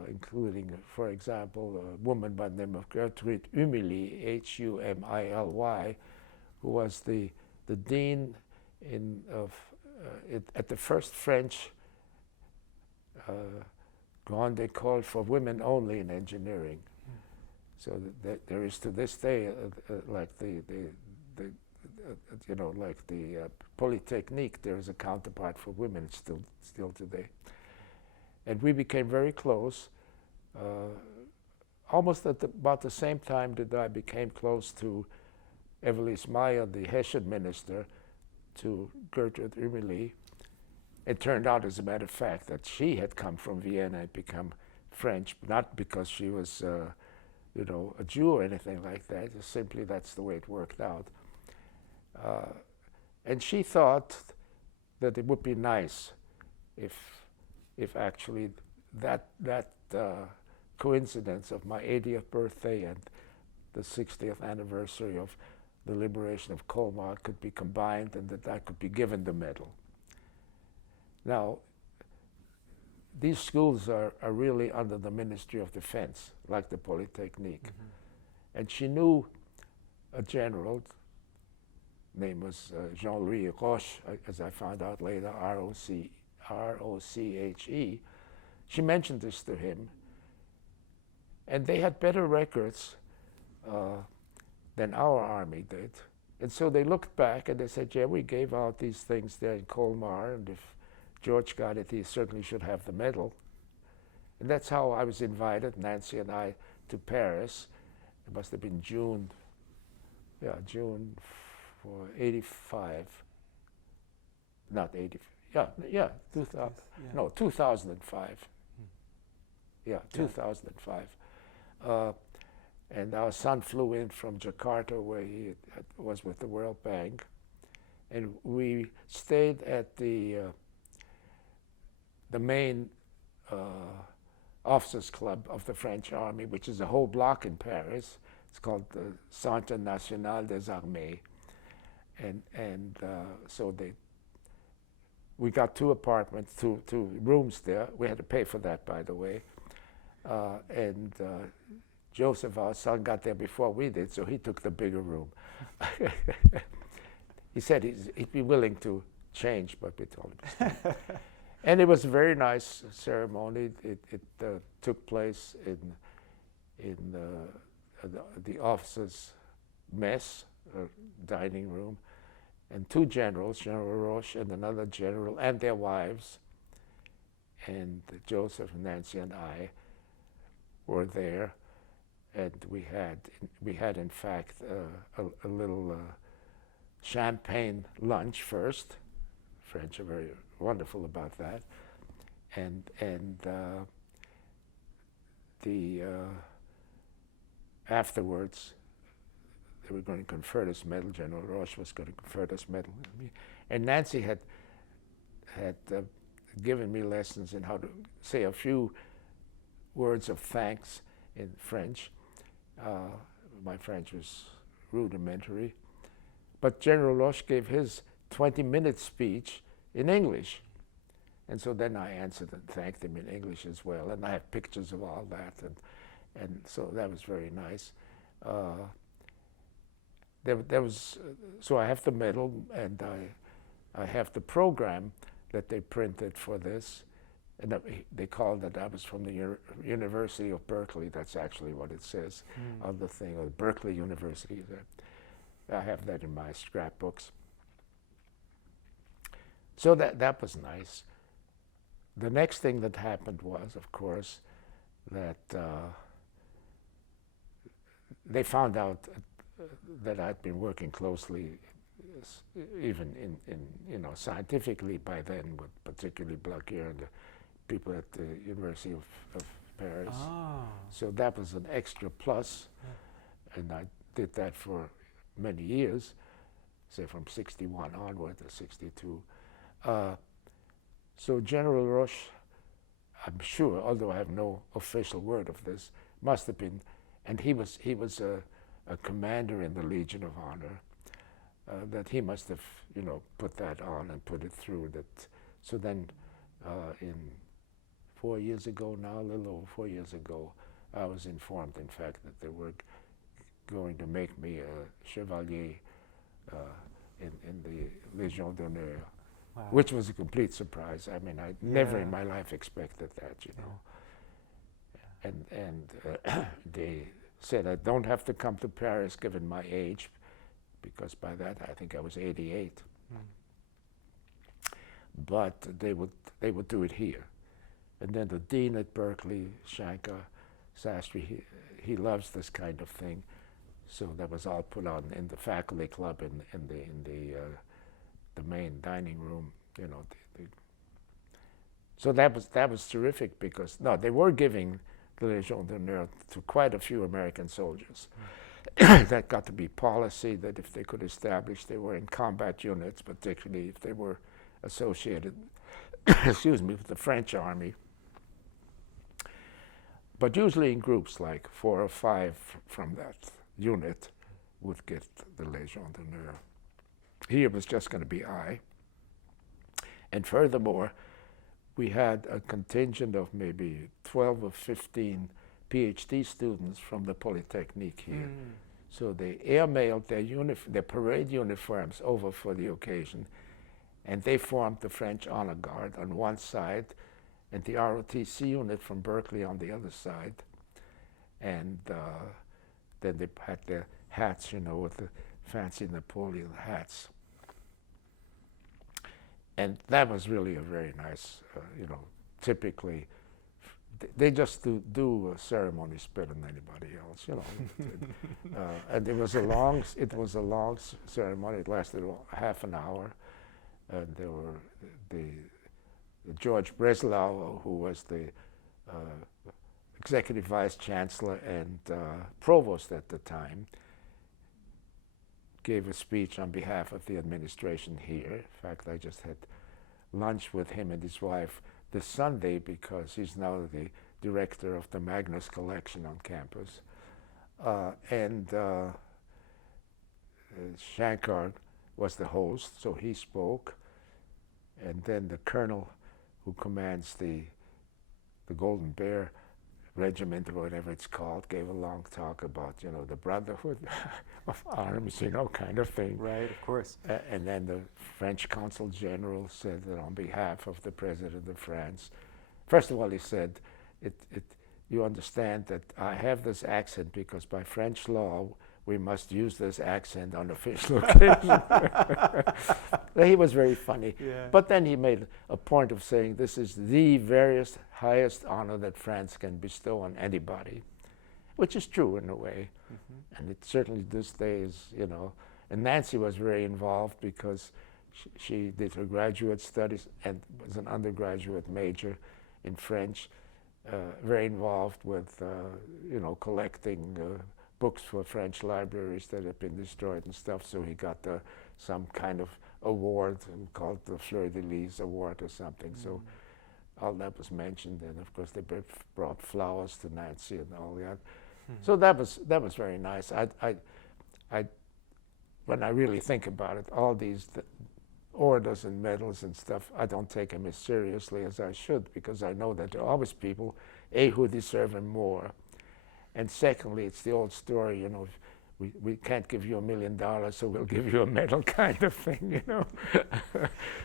including, for example, a woman by the name of Gertrude Humily, Humily, who was the dean at the first French Grande École for women only in engineering. So that there is to this day, like the Polytechnique, there is a counterpart for women still today. And we became very close. Almost about the same time that I became close to Evelise Meyer, the Hessian minister, to Gertrude Humily. It turned out, as a matter of fact, that she had come from Vienna and become French, not because she was a Jew or anything like that. Just simply that's the way it worked out. And she thought that it would be nice if actually that coincidence of my 80th birthday and the 60th anniversary of the liberation of Colmar could be combined, and that I could be given the medal. Now, these schools are really under the Ministry of Defense, like the Polytechnique. Mm-hmm. And she knew a general, name was Jean-Louis Roche, as I found out later, R-O-C-H-E. She mentioned this to him, and they had better records than our army did. And so they looked back and they said, yeah, we gave out these things there in Colmar, and if George got it, he certainly should have the medal. And that's how I was invited, Nancy and I, to Paris. It must have been June for 85. Not 80, 2005. Yeah, 2005. And our son flew in from Jakarta, where he was with the World Bank. and we stayed at the main officers' club of the French Army, which is a whole block in Paris. It's called the Centre National des Armées, and so we got two apartments, two rooms there. We had to pay for that, by the way. And Joseph, our son, got there before we did, so he took the bigger room. He said he'd be willing to change, but we told him to stay. And it was a very nice ceremony. It took place in the officers' mess, dining room, and two generals, General Roche and another general, and their wives, and Joseph, Nancy, and I were there, and we had in fact a little champagne lunch first. French are very wonderful about that, and afterwards they were going to confer this medal. General Roche was going to confer this medal with me, and Nancy had given me lessons in how to say a few words of thanks in French. My French was rudimentary, but General Roche gave his 20-minute speech in English, and so then I answered and thanked him in English as well, and I have pictures of all that, and so that was very nice. There was so I have the medal, and I have the program that they printed for this, and they called it, I was from the University of Berkeley. That's actually what it says on the thing, or Berkeley University. I have that in my scrapbooks. So that was nice. The next thing that happened was, of course, that they found out that I'd been working closely, even in scientifically by then, with particularly Blaquier and the people at the University of Paris. Ah. So that was an extra plus, and I did that for many years, say from 61 onward to 62. So General Roche, I'm sure, although I have no official word of this, must have been, and he was a commander in the Legion of Honor, that he must have, put that on and put it through. That. So then, in 4 years ago now, a little over 4 years ago, I was informed, in fact, that they were going to make me a chevalier in the Légion d'honneur. Wow. Which was a complete surprise. I mean, I never in my life expected that, And they said I don't have to come to Paris given my age, because by that I think I was 88. But they would do it here. And then the dean at Berkeley, Shanka Sastry, he loves this kind of thing. So that was all put on in the faculty club in the main dining room, So that was terrific, because they were giving the Légion d'honneur to quite a few American soldiers. That got to be policy, that if they could establish they were in combat units, particularly if they were associated, with the French army. But usually in groups, like 4 or 5 from that unit would get the Légion d'honneur. Here it was just going to be I. And furthermore, we had a contingent of maybe 12 or 15 PhD students from the Polytechnique here. So they airmailed their parade uniforms over for the occasion, and they formed the French Honor Guard on one side, and the ROTC unit from Berkeley on the other side. And then they had their hats, with the fancy Napoleon hats. And that was really a very nice, typically, they just do ceremonies better than anybody else, and it was a long ceremony. It lasted half an hour, and there were the George Breslau, who was the executive vice chancellor and provost at the time, gave a speech on behalf of the administration here. In fact, I just had lunch with him and his wife this Sunday because he's now the director of the Magnus collection on campus. Shankar was the host, so he spoke. And then the colonel who commands the Golden Bear Regiment, or whatever it's called, gave a long talk about, the brotherhood of arms, kind of thing. Right, of course. And then the French consul general said that on behalf of the president of France, first of all, he said, you understand that I have this accent because by French law, we must use this accent on official occasion. He was very funny. Yeah. But then he made a point of saying this is the highest honor that France can bestow on anybody, which is true in a way. Mm-hmm. And it certainly this day is, And Nancy was very involved because she did her graduate studies and was an undergraduate major in French, very involved with, collecting books for French libraries that had been destroyed and stuff, so he got some kind of award called the Fleur-de-Lis Award or something. Mm-hmm. So all that was mentioned, and of course they brought flowers to Nancy and all that. Mm-hmm. So that was very nice. I when I really think about it, all these orders and medals and stuff, I don't take them as seriously as I should because I know that there are always people, A, who deserve them more. And secondly, it's the old story, we can't give you $1 million, so we'll give you a medal kind of thing,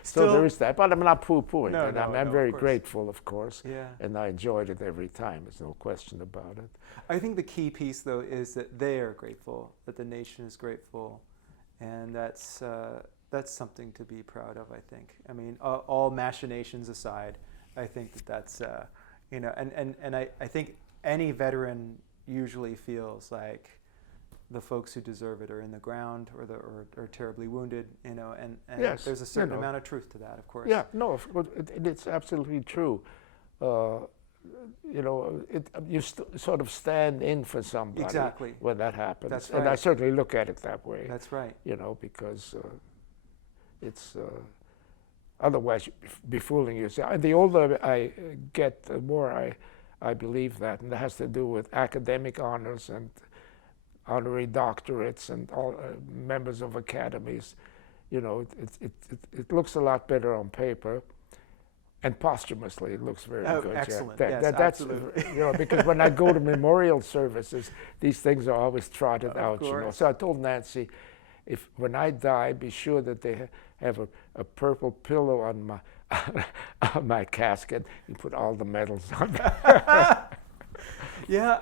So there is that, but I'm not poo-pooing it. I'm very grateful, of course, and I enjoyed it every time. There's no question about it. I think the key piece, though, is that they are grateful, that the nation is grateful, and that's something to be proud of, I think. I mean, all machinations aside, I think that's, and I think any veteran usually feels like the folks who deserve it are in the ground or terribly wounded, and yes, there's a certain amount of truth to that, of course. Yeah, no, of course, it's absolutely true. You sort of stand in for somebody exactly. when that happens. That's right. And I certainly look at it that way. That's right. Because it's otherwise you'd be fooling yourself. And the older I get, the more I believe that, and that has to do with academic honors and honorary doctorates and all members of academies. It looks a lot better on paper, and posthumously it looks very good. Excellent. Yeah. Yes, that's absolutely. because when I go to memorial services, these things are always trotted out. Course. So I told Nancy, when I die, be sure that they have a purple pillow on my casket. You put all the medals on there. Yeah,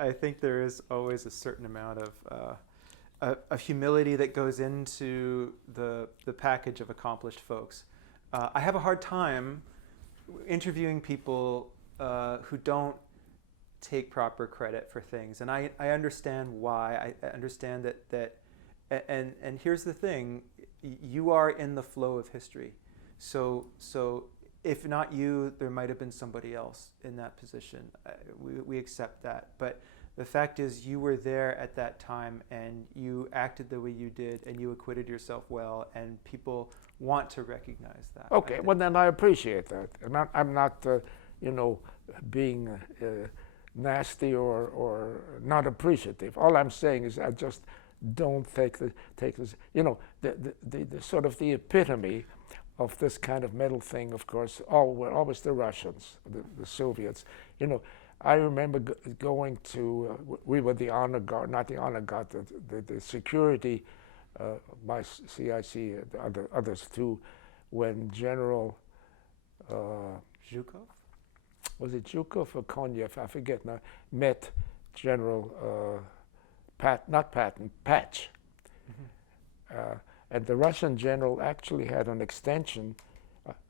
I think there is always a certain amount of humility that goes into the package of accomplished folks. I have a hard time interviewing people who don't take proper credit for things, and I understand why. I understand that and here's the thing: you are in the flow of history. So if not you, there might have been somebody else in that position. We accept that. But the fact is you were there at that time and you acted the way you did and you acquitted yourself well, and people want to recognize that. Okay, well then I appreciate that. I'm not being nasty or not appreciative. All I'm saying is I just don't take this, the sort of the epitome of this kind of medal thing, of course, were always the Russians, the Soviets. I remember going to, we were the honor guard, not the honor guard, the security, my CIC, others too, when General Zhukov? Was it Zhukov or Konyev? I forget now, met General Patch. Mm-hmm. And the Russian general actually had an extension,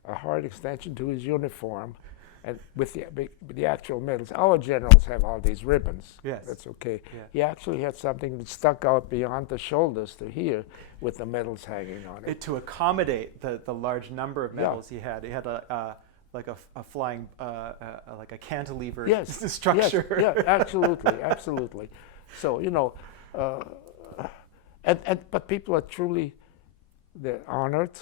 a hard extension to his uniform, and with the actual medals. Our generals have all these ribbons. Yes. That's okay. Yeah. He actually had something that stuck out beyond the shoulders to here with the medals hanging on it. To accommodate the large number of medals he had. He had like a flying, like a cantilever structure. Yes, yeah, absolutely, absolutely. So, But people are truly, they're honored,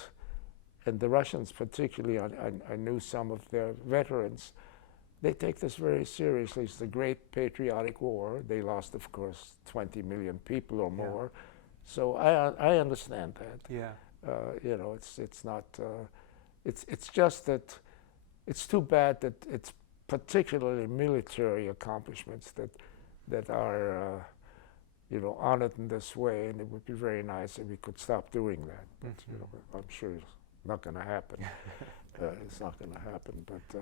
and the Russians particularly, I knew some of their veterans, they take this very seriously. It's the great patriotic war. They lost, of course, 20 million people or more. So I understand that. Yeah. You know, it's not, it's just that it's too bad that it's particularly military accomplishments that are, you know, honored in this way, and it would be very nice if we could stop doing that. But you know, I'm sure it's not going to happen. It's not going to happen. But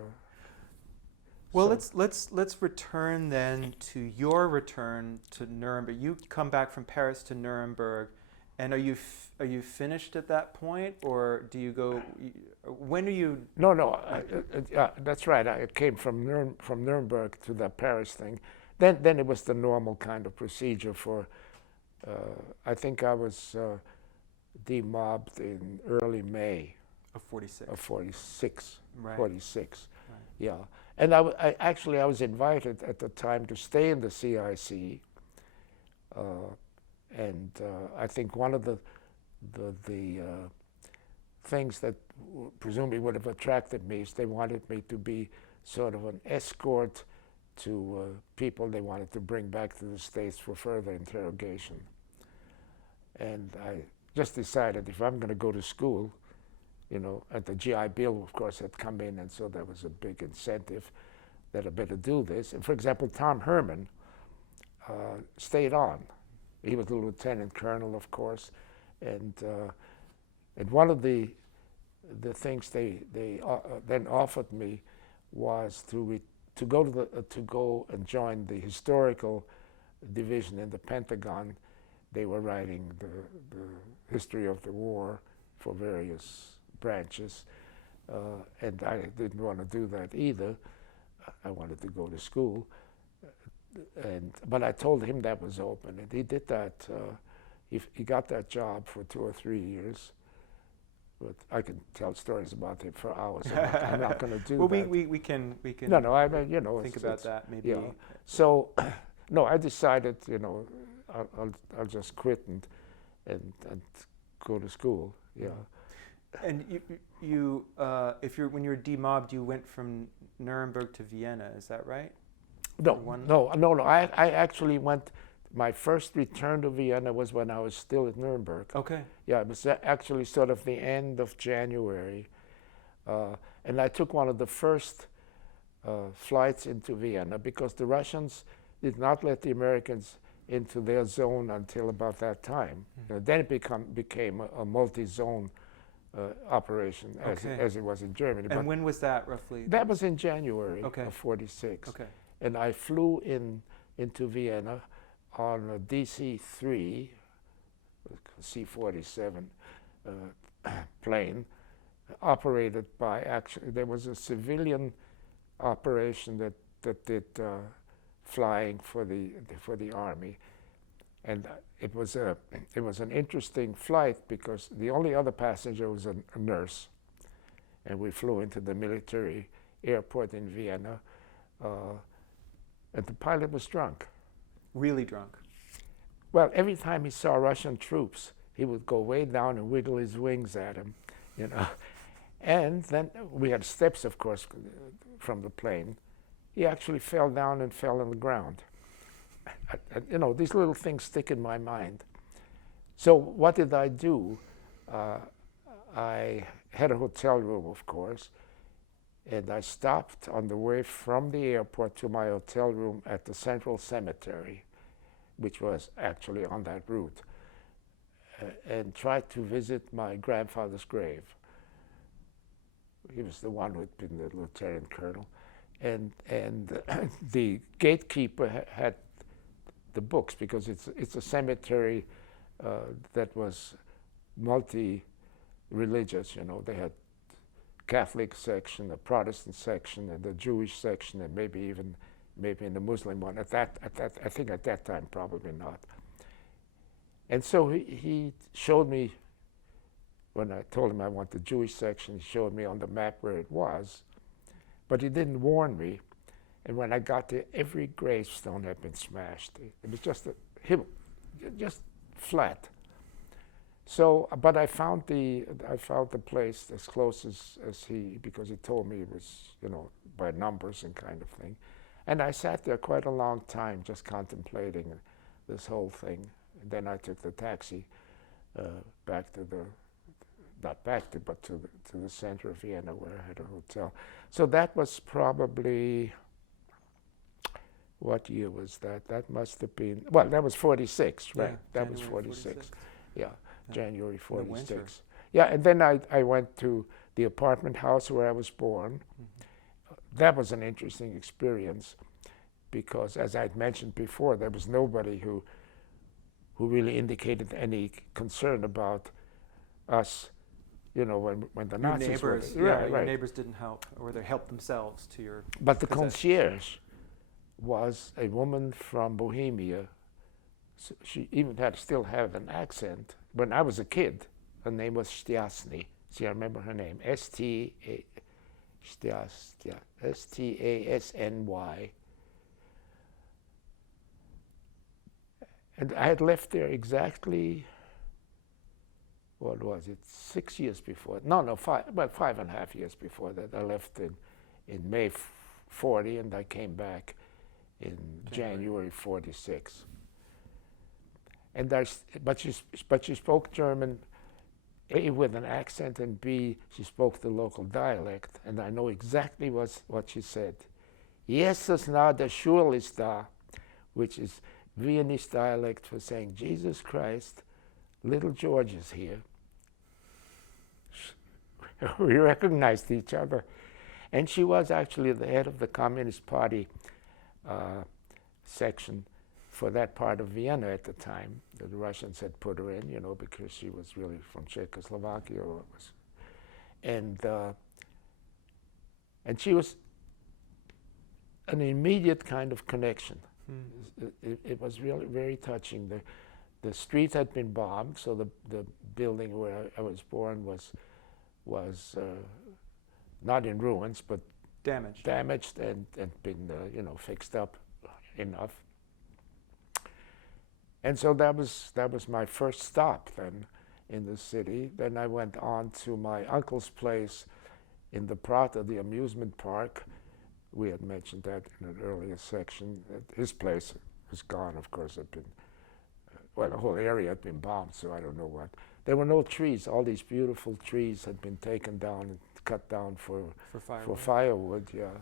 well, so let's return then to your return to Nuremberg. You come back from Paris to Nuremberg, and are you finished at that point, or do you go? When are you? No, that's right. I came from Nuremberg to the Paris thing. Then it was the normal kind of procedure for. I think I was demobbed in early May Of 46. of 46. Right. 46. Right. Yeah, and I was invited at the time to stay in the CIC, and I think one of the things that presumably would have attracted me is they wanted me to be sort of an escort to people they wanted to bring back to the States for further interrogation. And I just decided if I'm going to go to school, you know, and the GI Bill, of course, had come in, and so that was a big incentive that I better do this. And for example, Tom Herman stayed on. He was a lieutenant colonel, of course, and one of the things they then offered me was to go and join the historical division in the Pentagon. They were writing the history of the war for various branches, and I didn't want to do that either. I wanted to go to school, but I told him that was open, and he did that. He got that job for 2 or 3 years. But I can tell stories about it for hours. I'm not going to do well, that. we can No, I mean, you know, think about that maybe. Yeah. So, no, I decided, you know, I'll just quit and go to school. Yeah. And when you were demobbed, you went from Nuremberg to Vienna. Is that right? No. I actually went. My first return to Vienna was when I was still at Nuremberg. Okay. Yeah, it was actually sort of the end of January. And I took one of the first flights into Vienna because the Russians did not let the Americans into their zone until about that time. Then it became a multi-zone operation as it was in Germany. And when was that roughly? That was in January of 46. Okay. And I flew into Vienna on a DC-3, C-47 plane, operated by there was a civilian operation that did flying for the Army, and it was an interesting flight because the only other passenger was a nurse, and we flew into the military airport in Vienna, and the pilot was drunk. Really drunk? Well, every time he saw Russian troops, he would go way down and wiggle his wings at them, you know. And then we had steps, of course, from the plane. He actually fell down and fell on the ground. You know, these little things stick in my mind. So what did I do? I had a hotel room, of course, and I stopped on the way from the airport to my hotel room at the Central Cemetery, which was actually on that route, and tried to visit my grandfather's grave. He was the one who had been the lieutenant colonel. And the gatekeeper had the books because it's a cemetery that was multi-religious, you know. They had Catholic section, a Protestant section, and a Jewish section, and maybe in the Muslim one. I think at that time, probably not. And so he showed me, when I told him I want the Jewish section, he showed me on the map where it was, but he didn't warn me. And when I got there, every gravestone had been smashed. It was just just flat. So, but I found the place as close as he, because he told me it was, you know, by numbers and kind of thing. And I sat there quite a long time just contemplating this whole thing. And then I took the taxi back to the, not back to, but to the center of Vienna where I had a hotel. So that was probably, what year was that? That must have been, well, that was 46, right? Yeah, That was January 46. Yeah, Yeah. January In the winter. 46. Yeah, and then I went to the apartment house where I was born. That was an interesting experience because, as I'd mentioned before, there was nobody who really indicated any concern about us, you know, when the Your Nazis neighbors, were. yeah, your neighbors didn't help, or they helped themselves to your. But the possessions. concierge was a woman from Bohemia. So she even still had an accent. When I was a kid, her name was Stiasny. See, I remember her name. Stasny. And I had left there exactly, what was it, 6 years before? No, 5.5 years before that. I left in May 40, and I came back in January 46. And but she spoke German, A, with an accent, and B, she spoke the local dialect, and I know exactly what she said. Jesus na der Schule ist da, which is Viennese dialect for saying, Jesus Christ, little George is here. We recognized each other. And she was actually the head of the Communist Party section for that part of Vienna at the time. The Russians had put her in, you know, because she was really from Czechoslovakia. And she was an immediate kind of connection. It was really very touching. The street had been bombed, so the building where I was born was not in ruins, but damaged and been you know, fixed up enough. And so that was my first stop then in the city. Then I went on to my uncle's place in the Prater, the amusement park. We had mentioned that in an earlier section. His place was gone, of course. Had been, well, the whole area had been bombed, so I don't know what. There were no trees. All these beautiful trees had been taken down and cut down for firewood, yeah.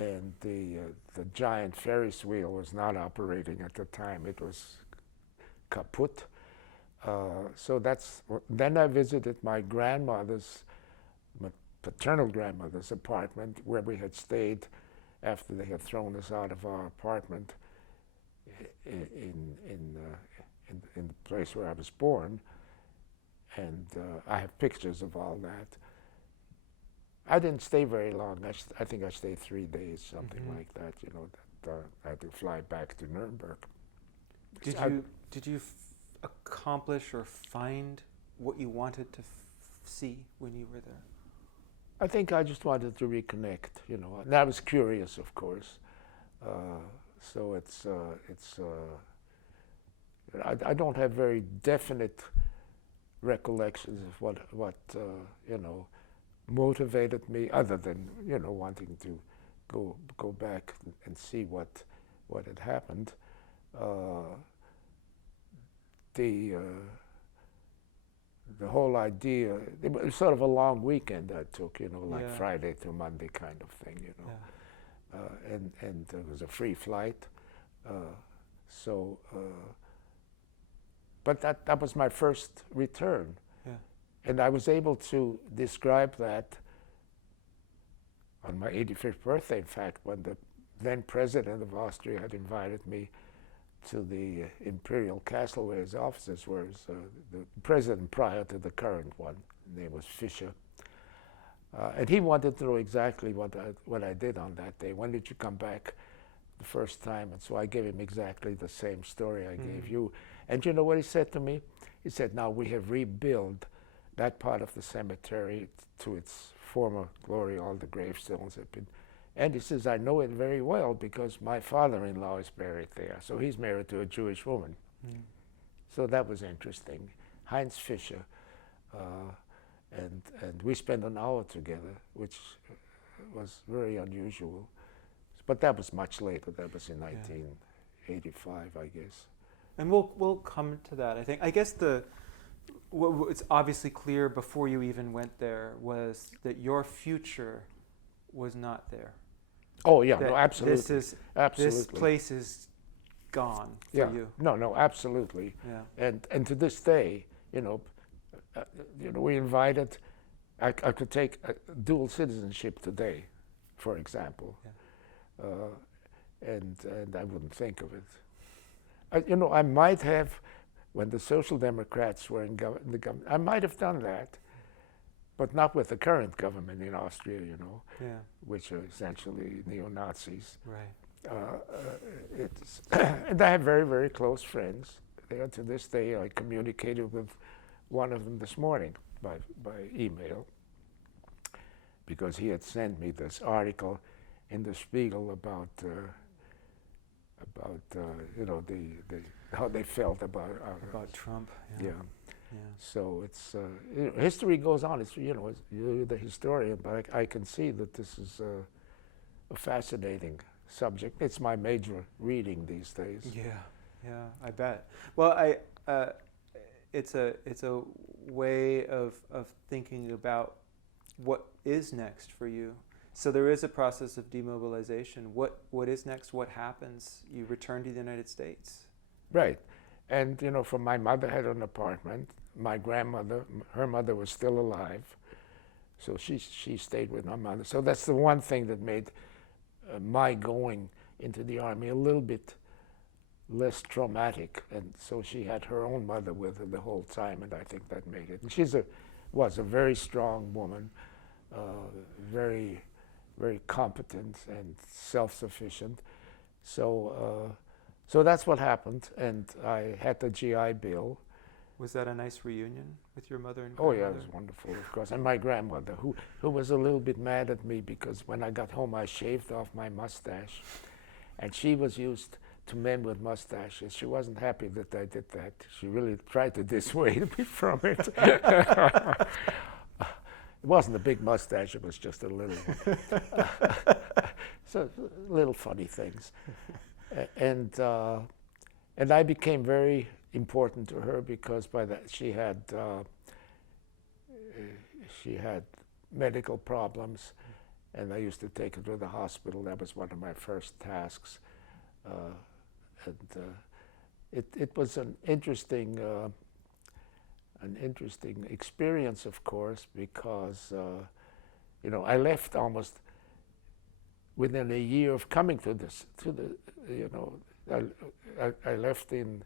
And the giant Ferris wheel was not operating at the time. It was kaput. So then I visited my grandmother's, my paternal grandmother's apartment, where we had stayed after they had thrown us out of our apartment in the place where I was born. And I have pictures of all that. I didn't stay very long. I think I stayed 3 days, something like that. You know, that I had to fly back to Nuremberg. Did you accomplish or find what you wanted to see when you were there? I think I just wanted to reconnect. You know, and I was curious, of course. So I don't have very definite recollections of what you know, motivated me, other than, you know, wanting to go back and see what had happened. The whole idea, it was sort of a long weekend I took, you know, like Friday to Monday kind of thing, you know. And it was a free flight. But that was my first return. And I was able to describe that on my 85th birthday, in fact, when the then president of Austria had invited me to the imperial castle where his offices were. The president prior to the current one, his name was Fischer. And he wanted to know exactly what I did on that day. When did you come back the first time? And so I gave him exactly the same story I gave you. And you know what he said to me? He said, now we have rebuilt that part of the cemetery to its former glory. All the gravestones have been. And he says, I know it very well because my father-in-law is buried there. So he's married to a Jewish woman. So that was interesting. Heinz Fischer, and we spent an hour together, which was very unusual. But that was much later. That was in 1985, I guess. And we'll come to that. I guess it's obviously clear before you even went there was that your future was not there. Oh yeah, That no, absolutely. Absolutely. This place is gone for Yeah. you. No, absolutely. Yeah. And to this day, we invited. I could take dual citizenship today, for example, and I wouldn't think of it. I might have, when the Social Democrats were in the government, I might have done that, but not with the current government in Austria, which are essentially neo-Nazis. Right. And I have very, very close friends. To this day, I communicated with one of them this morning by email, because he had sent me this article in the Spiegel about how they felt about Trump. Yeah. So it's history goes on. It's you're the historian, but I can see that this is a fascinating subject. It's my major reading these days. Yeah, I bet. Well, it's a way of thinking about what is next for you. So there is a process of demobilization. What is next? What happens? You return to the United States. Right. And, for my mother had an apartment. My grandmother, her mother was still alive. So she stayed with my mother. So that's the one thing that made my going into the Army a little bit less traumatic. And so she had her own mother with her the whole time, and I think that made it. And she was a very strong woman, very, very competent and self-sufficient. So that's what happened, and I had the GI Bill. Was that a nice reunion with your mother and Oh grandmother? yeah, it was wonderful, of course. And my grandmother, who was a little bit mad at me because when I got home I shaved off my mustache, and she was used to men with mustaches. She wasn't happy that I did that. She really tried to dissuade me from it. It wasn't a big mustache, it was just a little one. So little funny things. And I became very important to her because by that she had medical problems, and I used to take her to the hospital. That was one of my first tasks, it was an interesting experience, of course, because I left almost within a year of coming to I left in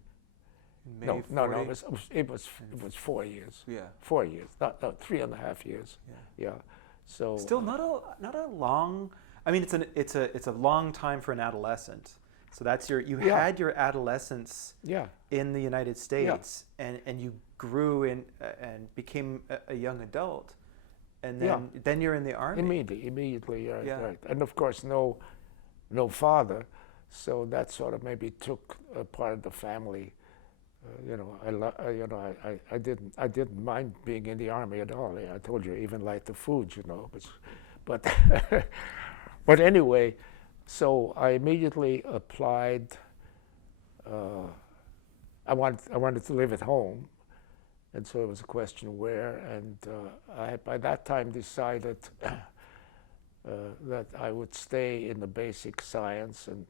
May no, 40? it was 4 years. Yeah. 4 years, not 3.5 years. Yeah. So still not a long. I mean, it's a long time for an adolescent. So that's you had your adolescence in the United States, and you grew in and became a young adult, and then you're in the Army. Immediately, right. And of course, no father, so that sort of maybe took a part of the family. I didn't mind being in the Army at all. I told you, I even liked the food, but but anyway. So I immediately applied. I wanted to live at home, and so it was a question where. And I had by that time decided that I would stay in the basic science, and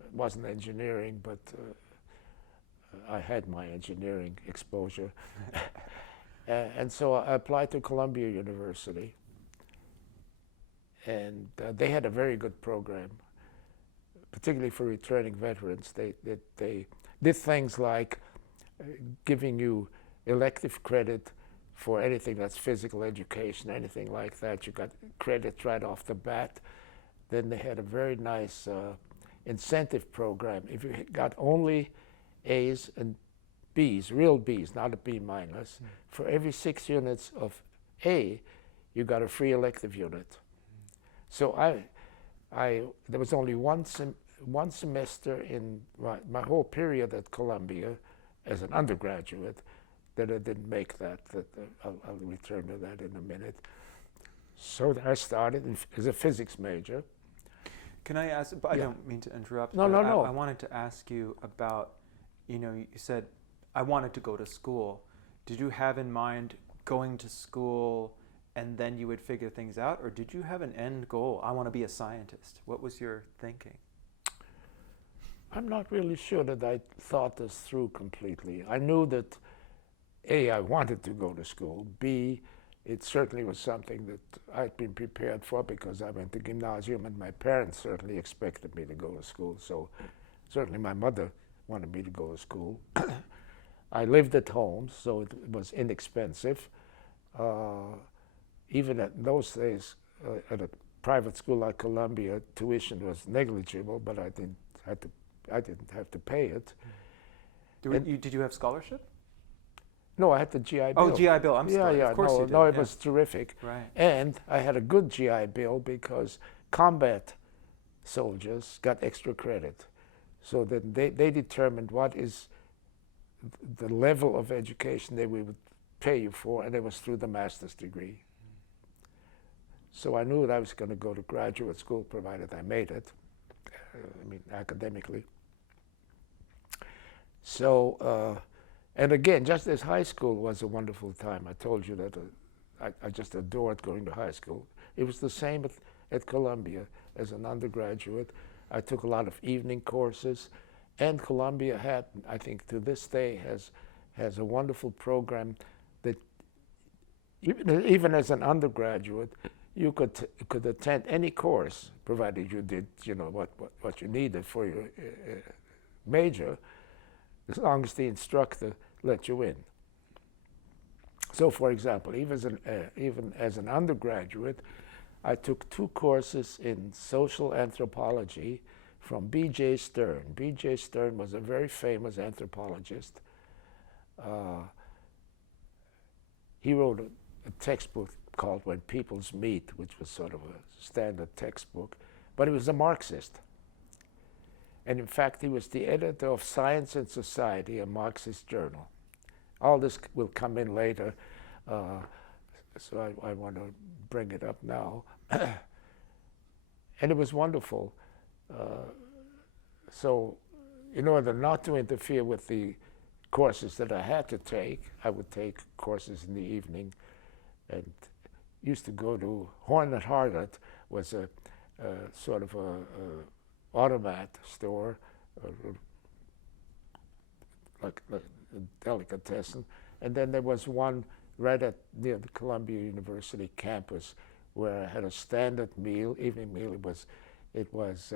it wasn't engineering, but I had my engineering exposure. And so I applied to Columbia University. And they had a very good program, particularly for returning veterans. They did things like giving you elective credit for anything that's physical education, anything like that. You got credit right off the bat. Then they had a very nice incentive program. If you got only A's and B's, real B's, not a B minus, for every 6 units of A, you got a free elective unit. So there was only one semester in my whole period at Columbia as an undergraduate that I didn't make that. I'll return to that in a minute. So I started as a physics major. Can I ask, but I Yeah. don't mean to interrupt. No, but no. I wanted to ask you about, you said, I wanted to go to school. Did you have in mind going to school and then you would figure things out? Or did you have an end goal? I want to be a scientist. What was your thinking? I'm not really sure that I thought this through completely. I knew that A, I wanted to go to school. B, it certainly was something that I'd been prepared for because I went to gymnasium and my parents certainly expected me to go to school. So certainly my mother wanted me to go to school. I lived at home, so it was inexpensive. Even at those days, at a private school like Columbia, tuition was negligible, but I didn't have to pay it. Did you have scholarship? No, I had the GI Bill. Oh, GI Bill. I'm sorry. Yeah, of course no, you did. no, it yeah. was terrific. Right. And I had a good GI Bill because combat soldiers got extra credit. So that they determined what is the level of education they would pay you for, and it was through the master's degree. So I knew that I was going to go to graduate school, provided I made it, academically. So, and again, just as high school was a wonderful time, I told you that I just adored going to high school. It was the same at Columbia as an undergraduate. I took a lot of evening courses, and Columbia had, I think to this day, has a wonderful program that even as an undergraduate, you could attend any course, provided you did, what you needed for your major, as long as the instructor let you in. So, for example, even as an undergraduate, I took 2 courses in social anthropology from B.J. Stern. B.J. Stern was a very famous anthropologist. He wrote a textbook called When Peoples Meet, which was sort of a standard textbook, but he was a Marxist. And in fact, he was the editor of Science and Society, a Marxist journal. All this will come in later, so I want to bring it up now. And it was wonderful. So in order not to interfere with the courses that I had to take, I would take courses in the evening, and used to go to Hornet Harlot, was a sort of a automat store, like a delicatessen, and then there was one right near the Columbia University campus where I had a standard meal, evening meal. It was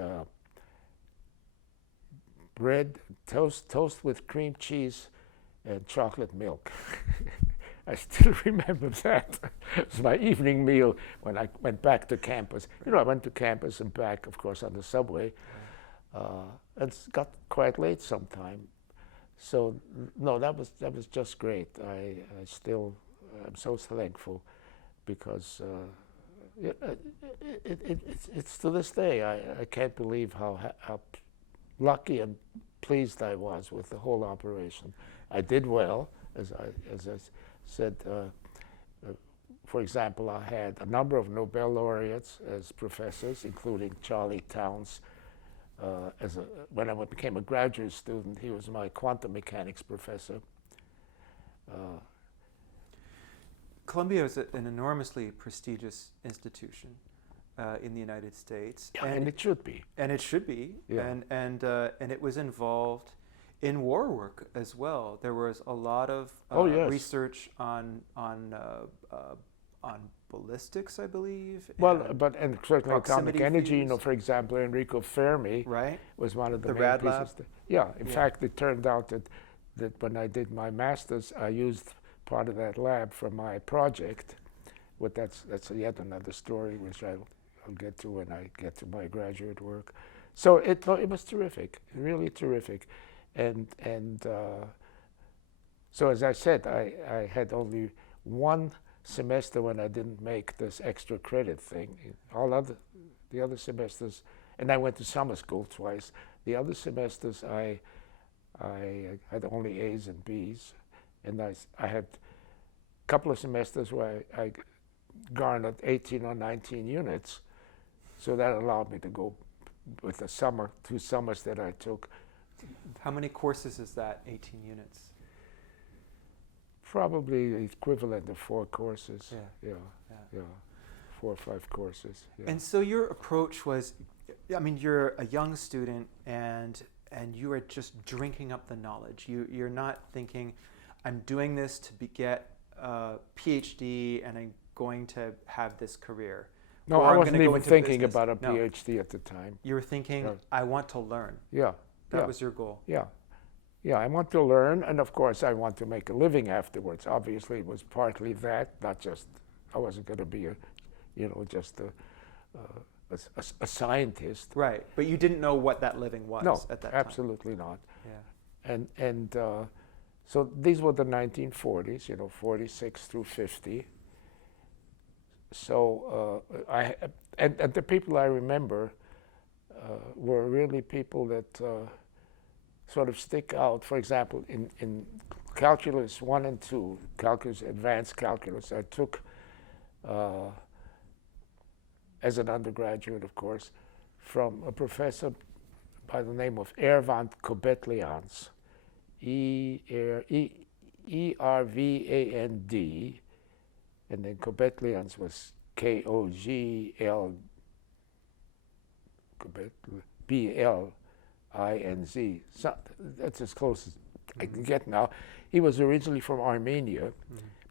bread, toast with cream cheese, and chocolate milk. I still remember that. It was my evening meal when I went back to campus. I went to campus and back, of course, on the subway. And it got quite late sometime. So, no, that was just great. I'm so thankful because it's to this day, I can't believe how lucky and pleased I was with the whole operation. I did well, as I said. For example, I had a number of Nobel laureates as professors, including Charlie Towns. When I became a graduate student, he was my quantum mechanics professor. Columbia is an enormously prestigious institution in the United States, Yeah, and it should be. And it should be. Yeah. And it was involved in war work as well. There was a lot of Yes. research on ballistics, I believe. Well, and certainly atomic proximity energy. fuse. For example, Enrico Fermi Right. was one of the The main Rad pieces. Lab? Yeah. In Yeah. fact, it turned out that when I did my master's, I used part of that lab for my project. But that's yet another story, which I'll get to when I get to my graduate work. So it was terrific, really terrific, and so as I said, I had only one semester when I didn't make this extra credit thing. The other semesters, and I went to summer school twice. The other semesters I had only A's and B's, And I had a couple of semesters where I garnered 18 or 19 units. So that allowed me to go with the 2 summers that I took. How many courses is that, 18 units? Probably the equivalent of 4 courses. Yeah. 4 or 5 courses. Yeah. And so your approach was, I mean, you're a young student and you are just drinking up the knowledge. You're not thinking, I'm doing this to get a PhD and I'm going to have this career. No, or I I'm wasn't gonna go even into thinking business. about a No. PhD at the time. You were thinking, I want to learn. Yeah. That was your goal. Yeah. I want to learn, and of course I want to make a living afterwards. Obviously it was partly that, not just, I wasn't going to be just a scientist. Right, but you didn't know what that living was at that time. Absolutely not. Yeah. And so these were the 1940s, 46 through 50. So and the people I remember were really people that sort of stick out. For example, in calculus 1 and 2, advanced calculus, I took as an undergraduate, of course, from a professor by the name of Ervand Kobetlians, E-R-V-A-N-D, and then Kobetlians was K-O-G-L-B-L-I-N-Z. So that's as close as I can get now. He was originally from Armenia,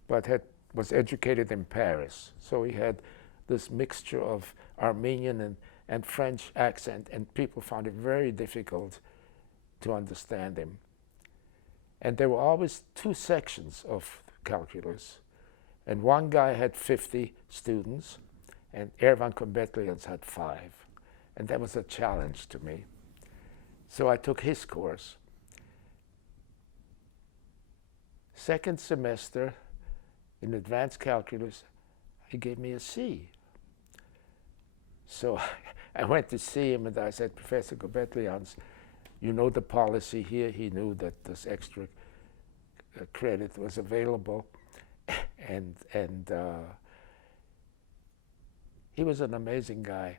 but was educated in Paris. So he had this mixture of Armenian and French accent, and people found it very difficult to understand him. And there were always 2 sections of calculus. And one guy had 50 students, and Ervan Kobetlians had 5. And that was a challenge to me. So I took his course. Second semester in advanced calculus, he gave me a C. So I went to see him and I said, Professor Kobetlians, you know the policy here. He knew that this extra credit was available. And he was an amazing guy.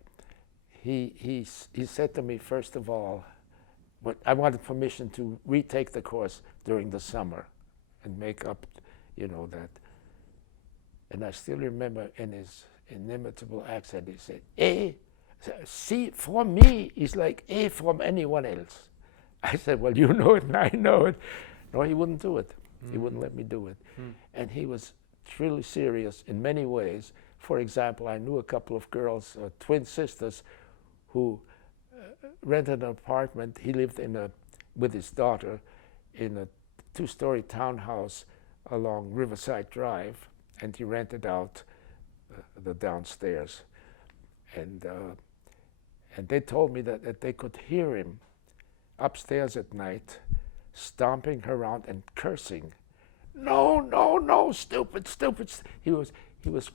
He said to me, first of all, I wanted permission to retake the course during the summer and make up, that. And I still remember in his inimitable accent, he said, A, C for me is like A from anyone else. I said, well, you know it and I know it. No, he wouldn't do it. He wouldn't let me do it. And he was really serious in many ways. For example, I knew a couple of girls, twin sisters, who rented an apartment. He lived with his daughter in a 2-story townhouse along Riverside Drive, and he rented out the downstairs. And they told me that they could hear him upstairs at night, stomping around and cursing. No, no, no, stupid, stupid. He was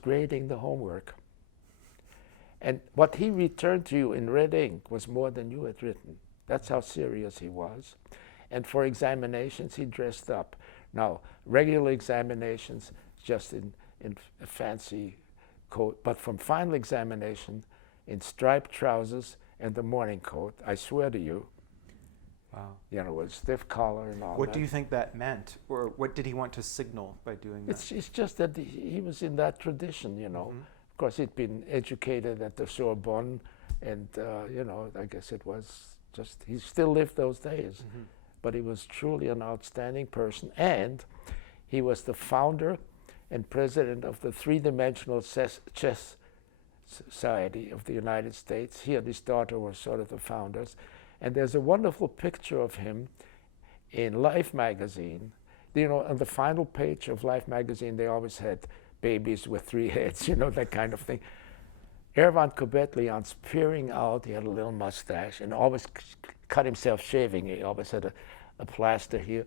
grading the homework. And what he returned to you in red ink was more than you had written. That's how serious he was. And for examinations, he dressed up. Now, regular examinations, just in a fancy coat, but from final examination, in striped trousers and the morning coat, I swear to you. Wow. With stiff collar and all that. What do you think that meant? Or what did he want to signal by doing that? It's just that he was in that tradition, Of course, he'd been educated at the Sorbonne, and, I guess it was just, he still lived those days. But he was truly an outstanding person, and he was the founder and president of the Three-Dimensional Chess Society of the United States. He and his daughter were sort of the founders. And there's a wonderful picture of him in Life magazine. On the final page of Life magazine, they always had babies with 3 heads, that kind of thing. Ervan Kobetlians peering out, he had a little mustache and always cut himself shaving. He always had a plaster here,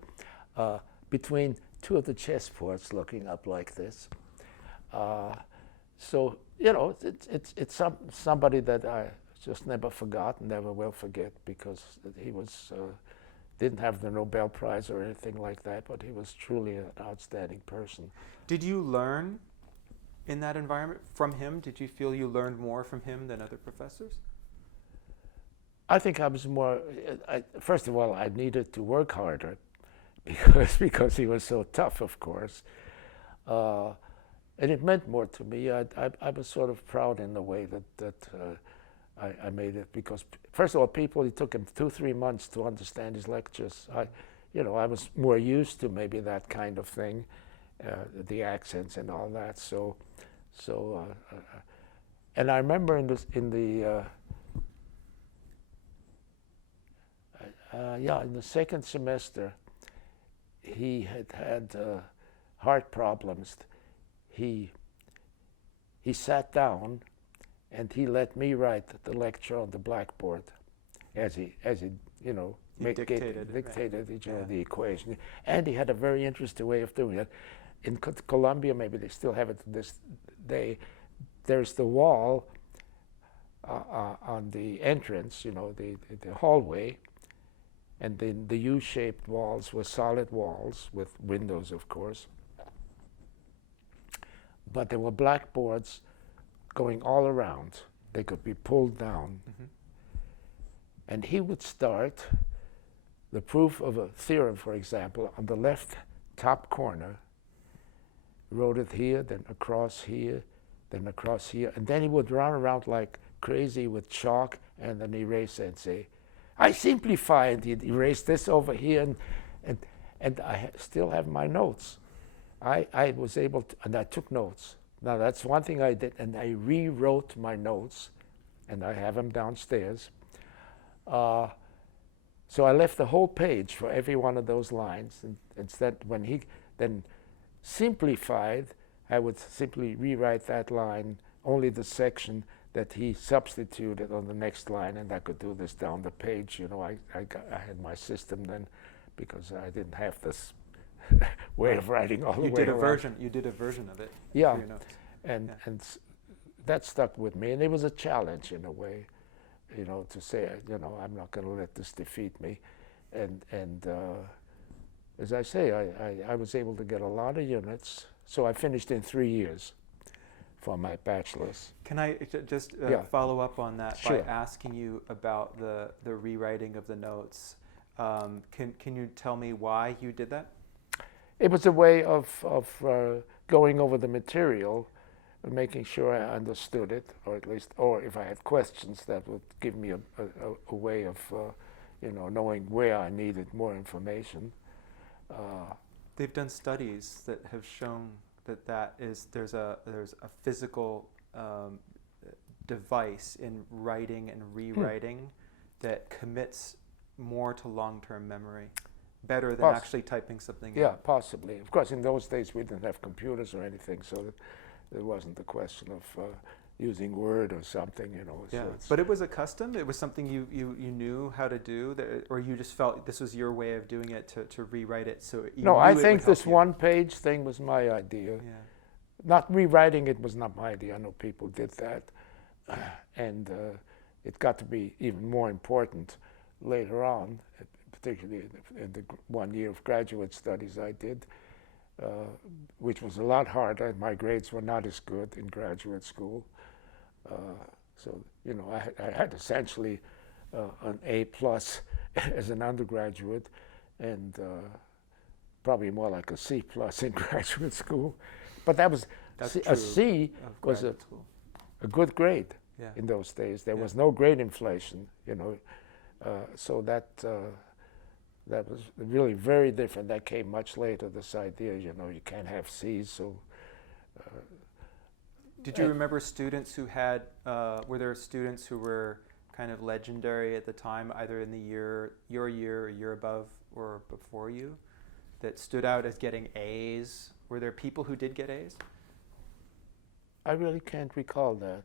between 2 of the chessboards looking up like this. So, it's somebody that I just never forgot, never will forget, because he was didn't have the Nobel Prize or anything like that, but he was truly an outstanding person. Did you learn in that environment from him? Did you feel you learned more from him than other professors? I think I was more, first of all, I needed to work harder because he was so tough, of course. And it meant more to me. I was sort of proud in the way that I made it, because first of all, it took him 2-3 months to understand his lectures. I was more used to maybe that kind of thing, the accents and all that. And I remember in the second semester, he had heart problems. He sat down and he let me write the lecture on the blackboard as he dictated the equation. And he had a very interesting way of doing it. In Columbia, maybe they still have it to this day, there's the wall on the entrance, the hallway, and then the U-shaped walls were solid walls with windows, of course. But there were blackboards going all around. They could be pulled down. Mm-hmm. And he would start the proof of a theorem, for example, on the left top corner, wrote it here, then across here, then across here, and then he would run around like crazy with chalk and an eraser and say, I simplify, and he'd erase this over here, and I still have my notes. I was able to, and I took notes. Now that's one thing I did, and I rewrote my notes, and I have them downstairs. So I left the whole page for every one of those lines, and instead when he then simplified, I would simply rewrite that line, only the section that he substituted on the next line, and I could do this down the page. I had my system then, because I didn't have this way of writing all the way around. You did a version of it. Yeah, for your notes. and that stuck with me, and it was a challenge in a way, to say, I'm not going to let this defeat me, and as I say, I was able to get a lot of units, so I finished in 3 years for my bachelor's. Can I just follow up on that by asking you about the rewriting of the notes? Can you tell me why you did that? It was a way of going over the material and making sure I understood it, or if I had questions, that would give me a way of knowing where I needed more information. They've done studies that have shown there's a physical device in writing and rewriting that commits more to long-term memory, better than actually typing something in. Yeah, possibly. Of course, in those days we didn't have computers or anything, so there wasn't the question of using Word or something, Yeah, so but it was a custom? It was something you knew how to do, or you just felt this was your way of doing it to rewrite it? So you No, knew I it think would this help you. one-page thing was my idea. Yeah. Not rewriting it was not my idea. I know people did that, and it got to be even more important later on, particularly in the 1 year of graduate studies I did, which was a lot harder. My grades were not as good in graduate school. So, I had essentially an A+ as an undergraduate, and probably more like a C+ in graduate school. But that was a C was a good grade in those days. There was no grade inflation, so that was really very different. That came much later. This idea, you can't have C's, so. Did you remember students who had, were there students who were kind of legendary at the time, either in your year or year above or before you, that stood out as getting A's? Were there people who did get A's? I really can't recall that.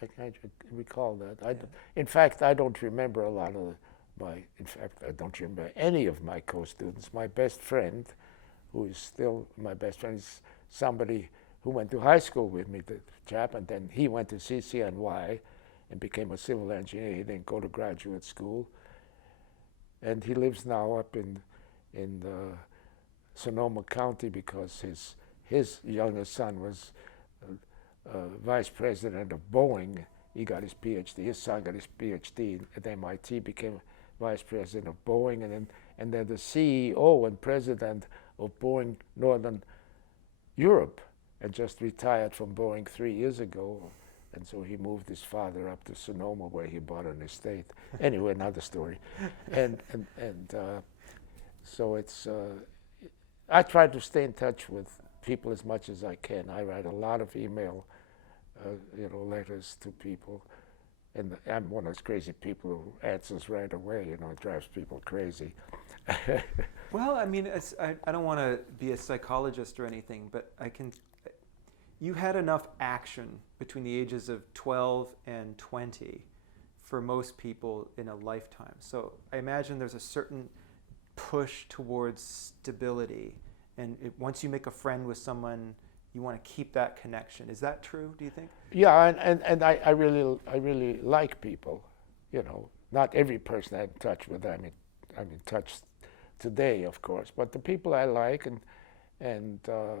I can't recall that. In fact, I don't remember a lot of I don't remember any of my co-students. My best friend, who is still my best friend, is somebody who went to high school with me, the chap, and then he went to CCNY and became a civil engineer. He didn't go to graduate school. and he lives now up in Sonoma County because his youngest son was vice president of Boeing. He got his PhD. His son got his PhD at MIT, became vice president of Boeing, and then the CEO and president of Boeing Northern Europe, and just retired from Boeing 3 years ago. And so he moved his father up to Sonoma, where he bought an estate. Anyway, another story. And so it's. I try to stay in touch with people as much as I can. I write a lot of email, letters to people, and I'm one of those crazy people who answers right away. It drives people crazy. Well, I mean, I don't want to be a psychologist or anything, but you had enough action between the ages of 12 and 20 for most people in a lifetime. So I imagine there's a certain push towards stability, and once you make a friend with someone, you want to keep that connection. Is that true, do you think? Yeah, and I really like people. Not every person I'm in touch with, I'm in touch today, of course, but the people I like, and the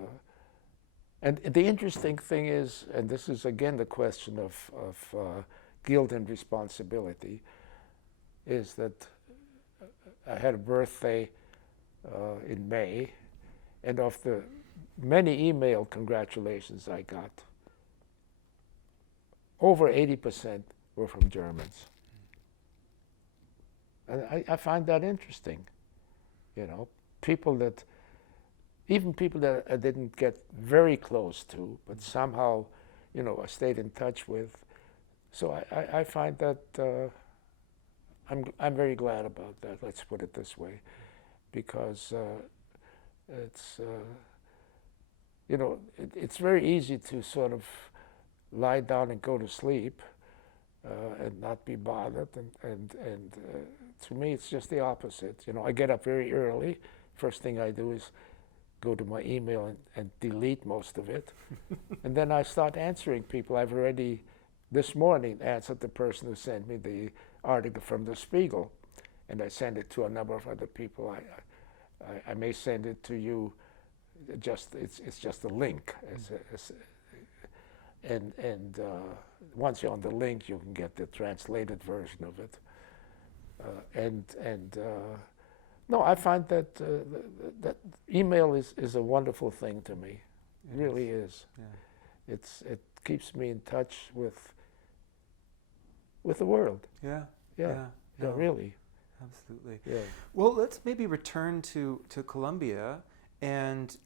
interesting thing is, and this is again the question of guilt and responsibility, is that I had a birthday in May, and of the many email congratulations I got, over 80% were from Germans. And I find that interesting. Even people that I didn't get very close to, but somehow, I stayed in touch with. So I find that I'm very glad about that. Let's put it this way, because it's it's very easy to sort of lie down and go to sleep and not be bothered. And to me, it's just the opposite. I get up very early. First thing I do is go to my email and delete most of it. And then I start answering people. I've already, this morning, answered the person who sent me the article from the Spiegel, and I send it to a number of other people. I may send it to you. It's just a link, and once you're on the link, you can get the translated version of it. No, I find that that email is a wonderful thing to me. It really is. Yeah. It keeps me in touch with the world. Yeah. Yeah. No, really. Absolutely. Yeah. Well, let's maybe return to Columbia. And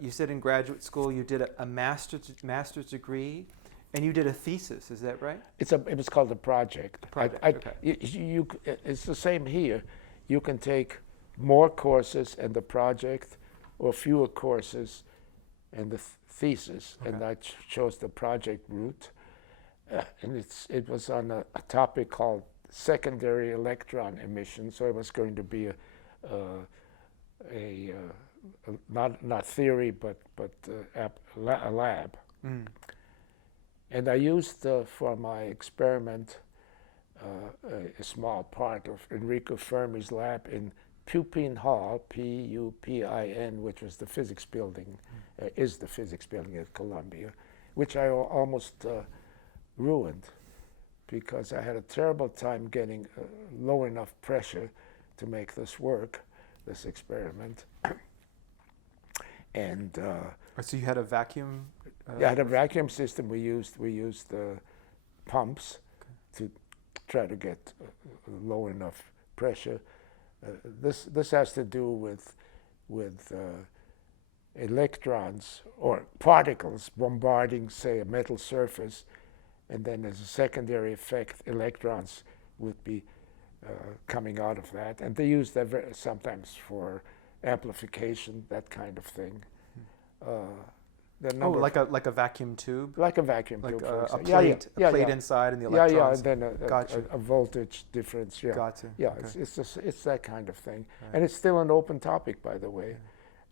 you said in graduate school you did a master's degree, and you did a thesis. Is that right? It was called a project. Okay. It's the same here. You can take more courses and the project, or fewer courses and the thesis. Okay. And I chose the project route, and it was on a topic called secondary electron emission. So it was going to be not theory, but a lab. Mm. And I used for my experiment a small part of Enrico Fermi's lab in Pupin Hall, P-U-P-I-N, which was the physics building, is the physics building at Columbia, which I almost ruined because I had a terrible time getting low enough pressure to make this work, this experiment. And so you had a vacuum? Yeah, I had a vacuum system. We used pumps to try to get low enough pressure. This has to do with electrons or particles bombarding, say, a metal surface, and then as a secondary effect, electrons would be coming out of that. And they use that sometimes for amplification, that kind of thing. Like a vacuum tube? Like a vacuum tube. A plate, plate inside and the electrons. And then a voltage difference. Yeah, gotcha. Yeah, okay. it's that kind of thing. Right. And it's still an open topic, by the way.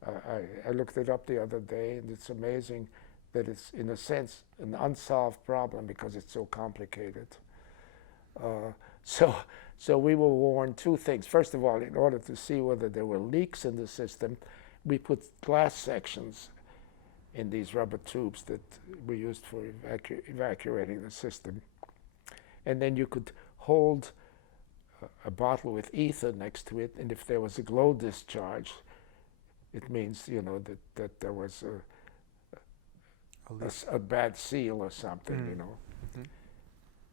I looked it up the other day, and it's amazing that it's, in a sense, an unsolved problem because it's so complicated. So we were warned two things. First of all, in order to see whether there were leaks in the system, we put glass sections in these rubber tubes that we used for evacuating the system. And then you could hold a bottle with ether next to it, and if there was a glow discharge, it means, you know, that there was a bad seal or something, you know. Mm-hmm.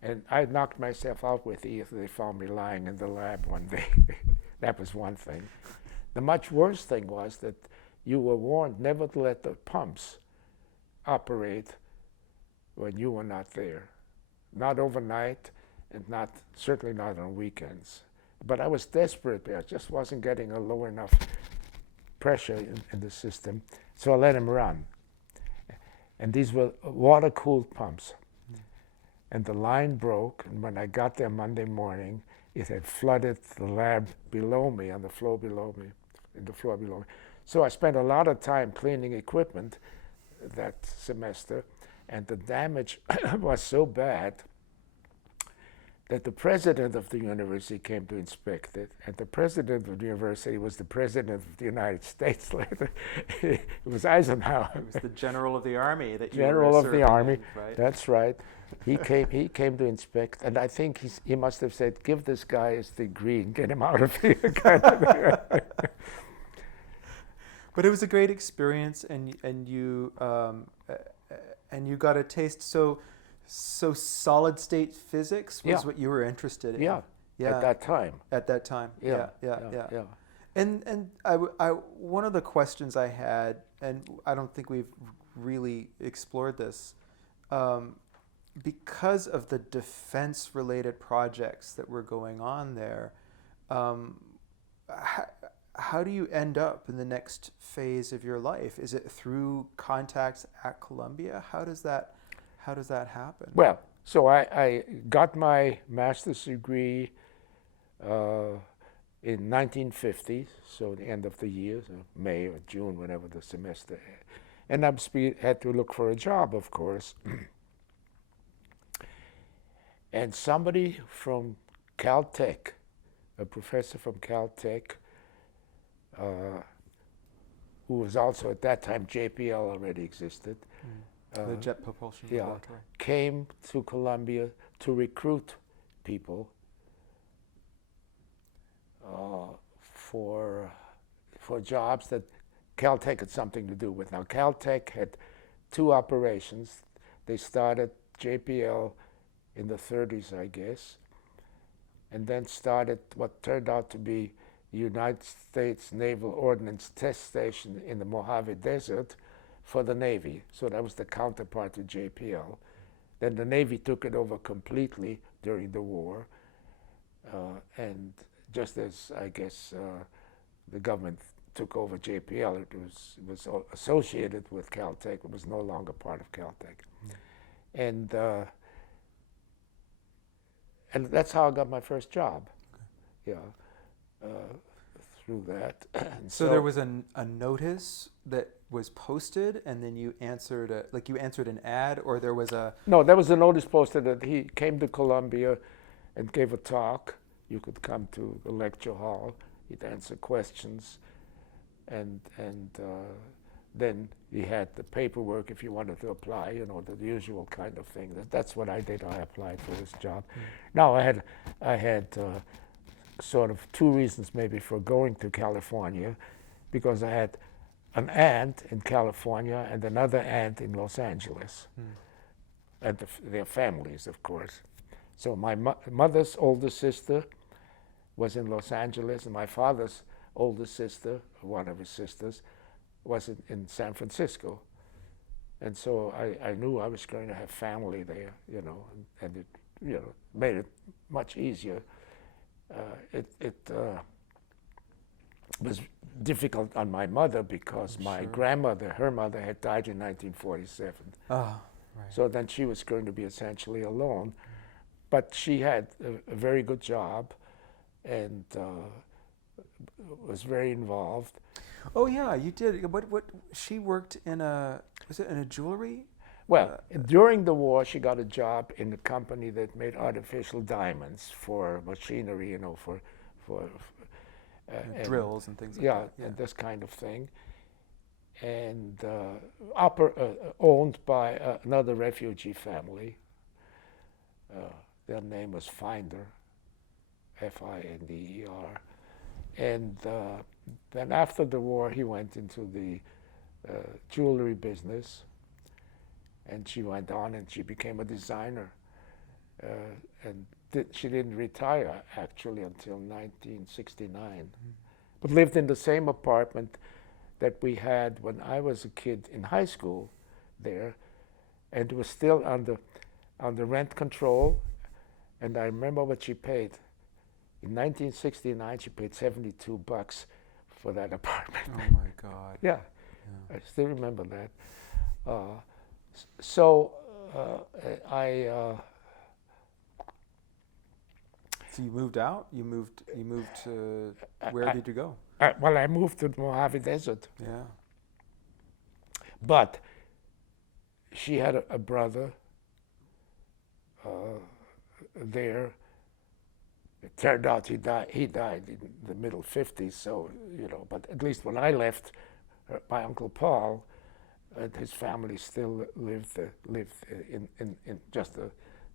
And I knocked myself out with ether. They found me lying in the lab one day. That was one thing. The much worse thing was that you were warned never to let the pumps operate when you were not there. Not overnight, and certainly not on weekends. But I was desperate. I just wasn't getting a low enough pressure in the system, so I let them run. And these were water-cooled pumps. And the line broke, and when I got there Monday morning, it had flooded the lab below me, on the floor below me, in the floor below me. So I spent a lot of time cleaning equipment that semester, and the damage was so bad that the president of the university came to inspect it, and the president of the university was the president of the United States later. It was Eisenhower. It was the general of the army that you General were of the serving army, in, right? That's right. He came to inspect, and I think he must have said, "Give this guy his degree and get him out of here." Kind of. But it was a great experience, and you got a taste. So solid state physics was what you were interested in. Yeah. At that time. At that time. Yeah. And one of the questions I had, and I don't think we've really explored this, because of the defense-related projects that were going on there, how do you end up in the next phase of your life? Is it through contacts at Columbia? How does that happen? Well, so I got my master's degree in 1950, so the end of the year, so May or June, whenever the semester, and I had to look for a job, of course. And somebody from Caltech, a professor from Caltech, who was also at that time, JPL already existed. The Jet Propulsion Yeah, Laboratory. came to Columbia to recruit people for jobs that Caltech had something to do with. Now, Caltech had two operations. They started JPL in the 30s, I guess, and then started what turned out to be the United States Naval Ordnance Test Station in the Mojave Desert for the Navy. So that was the counterpart to JPL. Then the Navy took it over completely during the war, and just as, I guess, the government took over JPL, it was associated with Caltech. It was no longer part of Caltech. And that's how I got my first job. Okay. Yeah, through that. So there was a notice that was posted, and then you answered an ad, or there was a... No, there was a notice posted that he came to Columbia and gave a talk. You could come to the lecture hall. He'd answer questions, and then he had the paperwork if you wanted to apply, you know, the usual kind of thing. That's what I did. I applied for this job. Now I had sort of two reasons maybe for going to California, because I had an aunt in California and another aunt in Los Angeles, and their families, of course. So my mother's older sister was in Los Angeles, and my father's older sister, one of his sisters, was in San Francisco. And so I knew I was going to have family there, you know, and it, you know, made it much easier. It was difficult on my mother because my grandmother, her mother, had died in 1947. Oh, right. So then she was going to be essentially alone. But she had a very good job and was very involved. Oh yeah, you did. What she worked in was it in a jewelry? Well, during the war, she got a job in a company that made artificial diamonds for machinery, you know, for drills and things like yeah, that. Yeah, and this kind of thing. And owned by another refugee family. Their name was Finder, Finder. And then after the war, he went into the jewelry business, and she went on and she became a designer. And she didn't retire actually until 1969, but lived in the same apartment that we had when I was a kid in high school there, and was still under rent control. And I remember what she paid. In 1969, she paid $72 for that apartment. Oh my God. Yeah, Yeah. I still remember that. So you moved out. You moved to where did you go? Well, I moved to the Mojave Desert. Yeah. But she had a brother there. It turned out he died in the middle 50s, so, you know, but at least when I left, my Uncle Paul and his family still lived in just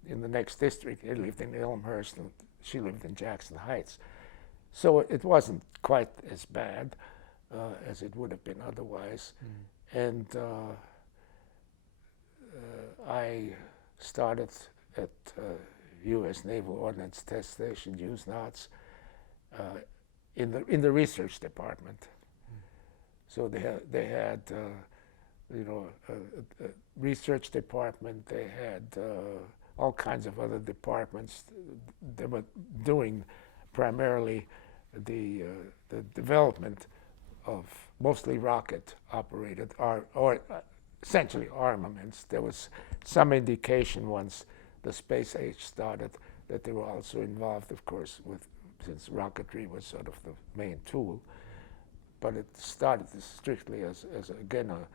in the next district. He lived in Elmhurst, and she lived in Jackson Heights. So it wasn't quite as bad as it would have been otherwise. And I started at U.S. Naval Ordnance Test Station, USNOTS, in the research department. So they had you know, a research department. They had all kinds of other departments. They were doing primarily the development of mostly rocket-operated or essentially armaments. There was some indication once the space age started that they were also involved, of course, since rocketry was sort of the main tool. But it started strictly as again a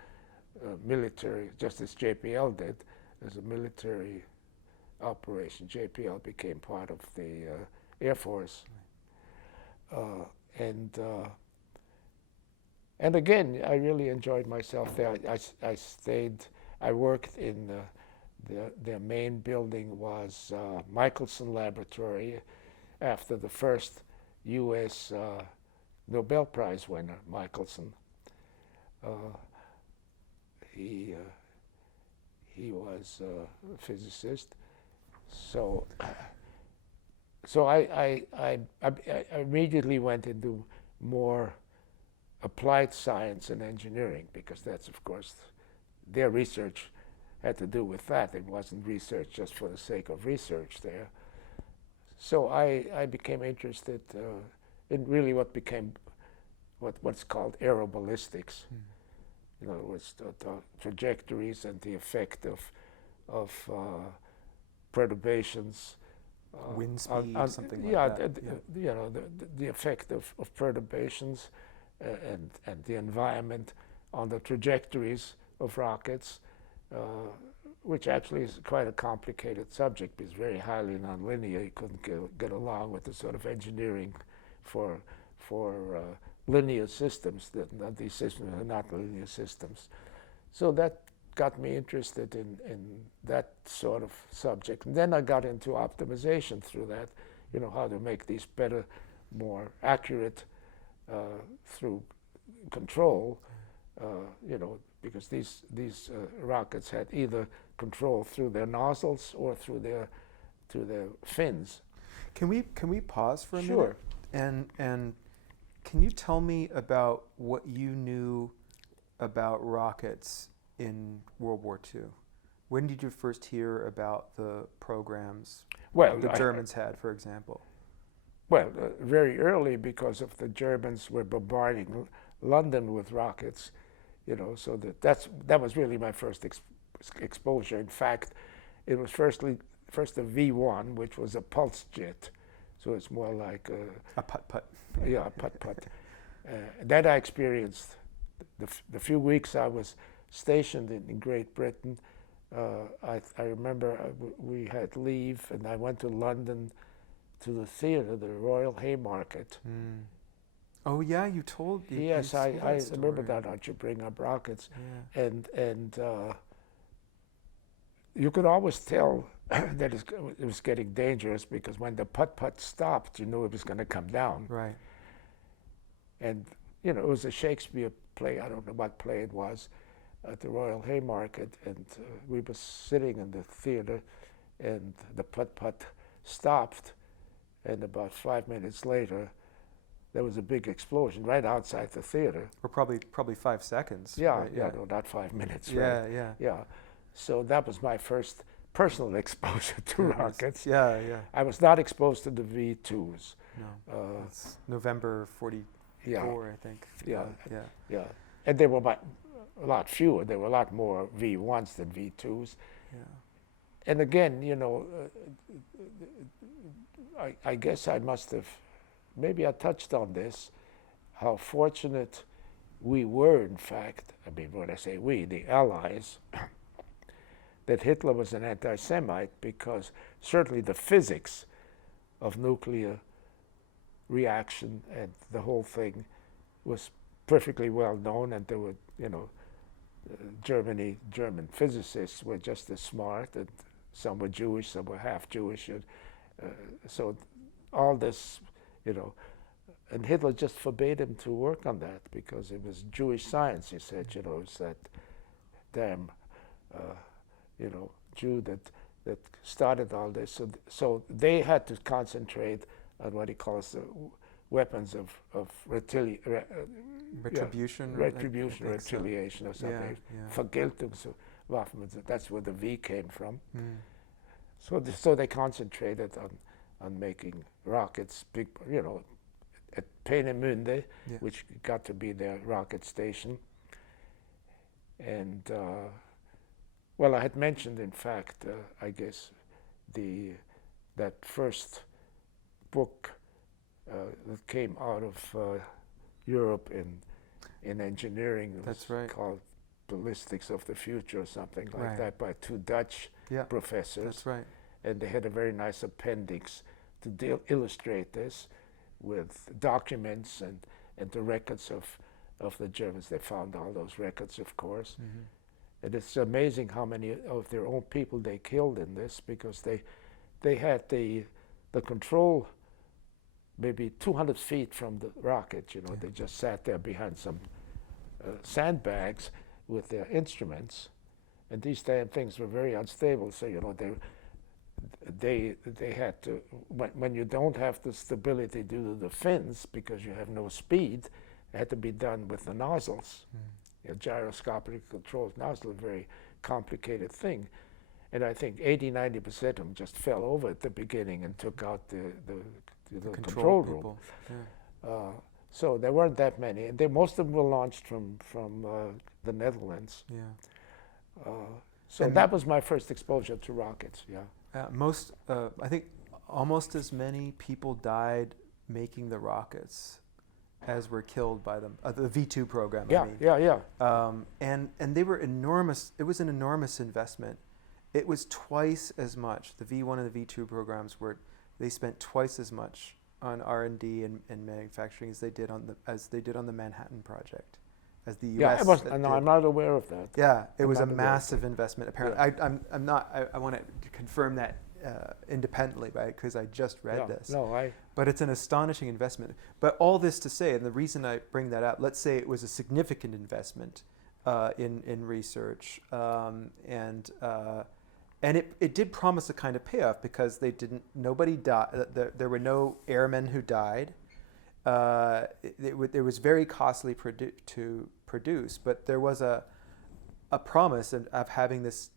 military, just as JPL did, as a military operation. JPL became part of the Air Force. And again, I really enjoyed myself there. I stayed, I worked in their main building was Michelson Laboratory, after the first U.S. Nobel Prize winner, Michelson. He was a physicist. So I immediately went into more applied science and engineering, because that's, of course, their research had to do with that. It wasn't research just for the sake of research there. So I became interested in really what became what's called aeroballistics. In other words, the trajectories and the effect of perturbations. Wind speed, something like that. You know, the effect of perturbations and the environment on the trajectories of rockets, which actually is quite a complicated subject. It's very highly nonlinear. You couldn't get along with the sort of engineering for linear systems. These systems are not linear systems. So that got me interested in that sort of subject. And then I got into optimization through that, you know, how to make these better, more accurate through control, you know, because these rockets had either control through their nozzles or through their fins. Can we pause for a Sure. minute? And can you tell me about what you knew about rockets in World War II? When did you first hear about the programs the Germans had, for example? Well, very early, because of the Germans were bombarding London with rockets, you know. So that was really my first exposure. In fact, it was first a V1, which was a pulse jet, so it's more like a putt-putt. Yeah, a putt-putt. That I experienced the few weeks I was stationed in Great Britain. I remember we had leave, and I went to London to the theater, the Royal Haymarket. Mm. Oh yeah, you told. Yes, you I told that remember story. that. Aren't you bring up rockets? Yeah. And you could always tell that it was getting dangerous, because when the putt-putt stopped, you knew it was going to come down. Right. And, you know, it was a Shakespeare play. I don't know what play it was, at the Royal Haymarket. And we were sitting in the theater, and the putt-putt stopped. And about 5 minutes later, there was a big explosion right outside the theater. Or probably 5 seconds. Yeah, right? yeah, no, not 5 minutes, Yeah, right? yeah. Yeah. So that was my first personal exposure to It was- rockets. Yeah, yeah. I was not exposed to the V2s. No. It's November 44, Yeah, I think. Yeah. Yeah. yeah. And there were a lot fewer. There were a lot more V1s than V2s. Yeah. And again, you know, I guess I must have, maybe I touched on this, how fortunate we were, in fact, I mean, when I say we, the Allies, that Hitler was an anti-Semite, because certainly the physics of nuclear reaction and the whole thing was perfectly well known, and there were, you know, German physicists were just as smart, and some were Jewish, some were half Jewish, and so all this, you know, and Hitler just forbade him to work on that, because it was Jewish science. He said, you know, it's that damn, you know, Jew that started all this. So they had to concentrate on what he calls the weapons of Retribution. retribution, I think so. retaliation, or something. Yeah. Vergeltungswaffen. That's where the V came from. Mm. So they concentrated on making rockets, big, you know, at Peenemünde, Yeah. which got to be their rocket station. And well, I had mentioned, in fact, I guess that first book that came out of Europe in engineering. It That's was right. called Ballistics of the Future, or something like Right. that, by two Dutch Yeah. professors. That's right. And they had a very nice appendix to illustrate this with documents and the records of the Germans. They found all those records, of course. Mm-hmm. And it's amazing how many of their own people they killed in this, because they had the control maybe 200 feet from the rocket. You know, Yeah. they just sat there behind some sandbags with their instruments, and these damn things were very unstable. So, you know, they had to, when you don't have the stability due to the fins, because you have no speed, it had to be done with the nozzles. Mm. A gyroscopic controlled nozzle, a very complicated thing. And I think 80–90% of them just fell over at the beginning and took out the control room. people. Yeah. So there weren't that many, and most of them were launched from the Netherlands. Yeah. So And that was my first exposure to rockets. Yeah. I think almost as many people died making the rockets as were killed by them. The V2 program. Yeah, I mean. yeah. And they were enormous. It was an enormous investment. It was twice as much. The V1 and the V2 programs they spent twice as much on R&D and manufacturing as they did on the Manhattan Project, as the U.S. Yeah, I'm not aware of that. Yeah, it was a not aware of massive investment. Apparently, Yeah. I want to confirm that independently, right? Because I just read this. No, But it's an astonishing investment. But all this to say, and the reason I bring that up, let's say it was a significant investment in research, and it did promise a kind of payoff, because nobody died. There were no airmen who died. It was very costly to produce, but there was a promise of having this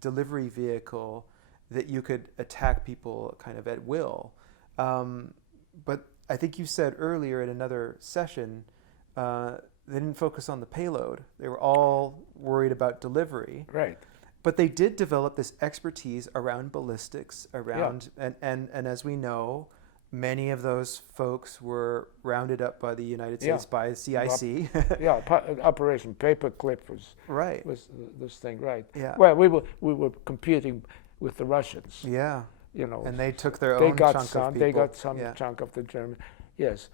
delivery vehicle that you could attack people kind of at will. But I think you said earlier in another session, they didn't focus on the payload. They were all worried about delivery. right. But they did develop this expertise around ballistics, and as we know, Many of those folks were rounded up by the United Yeah. States by CIC. Yeah, Operation Paperclip was Right. this thing, right? Yeah. Well, we were competing with the Russians, Yeah. you know. And they took their They own got chunk some. of people. They got some Yeah. chunk of the German. Yes,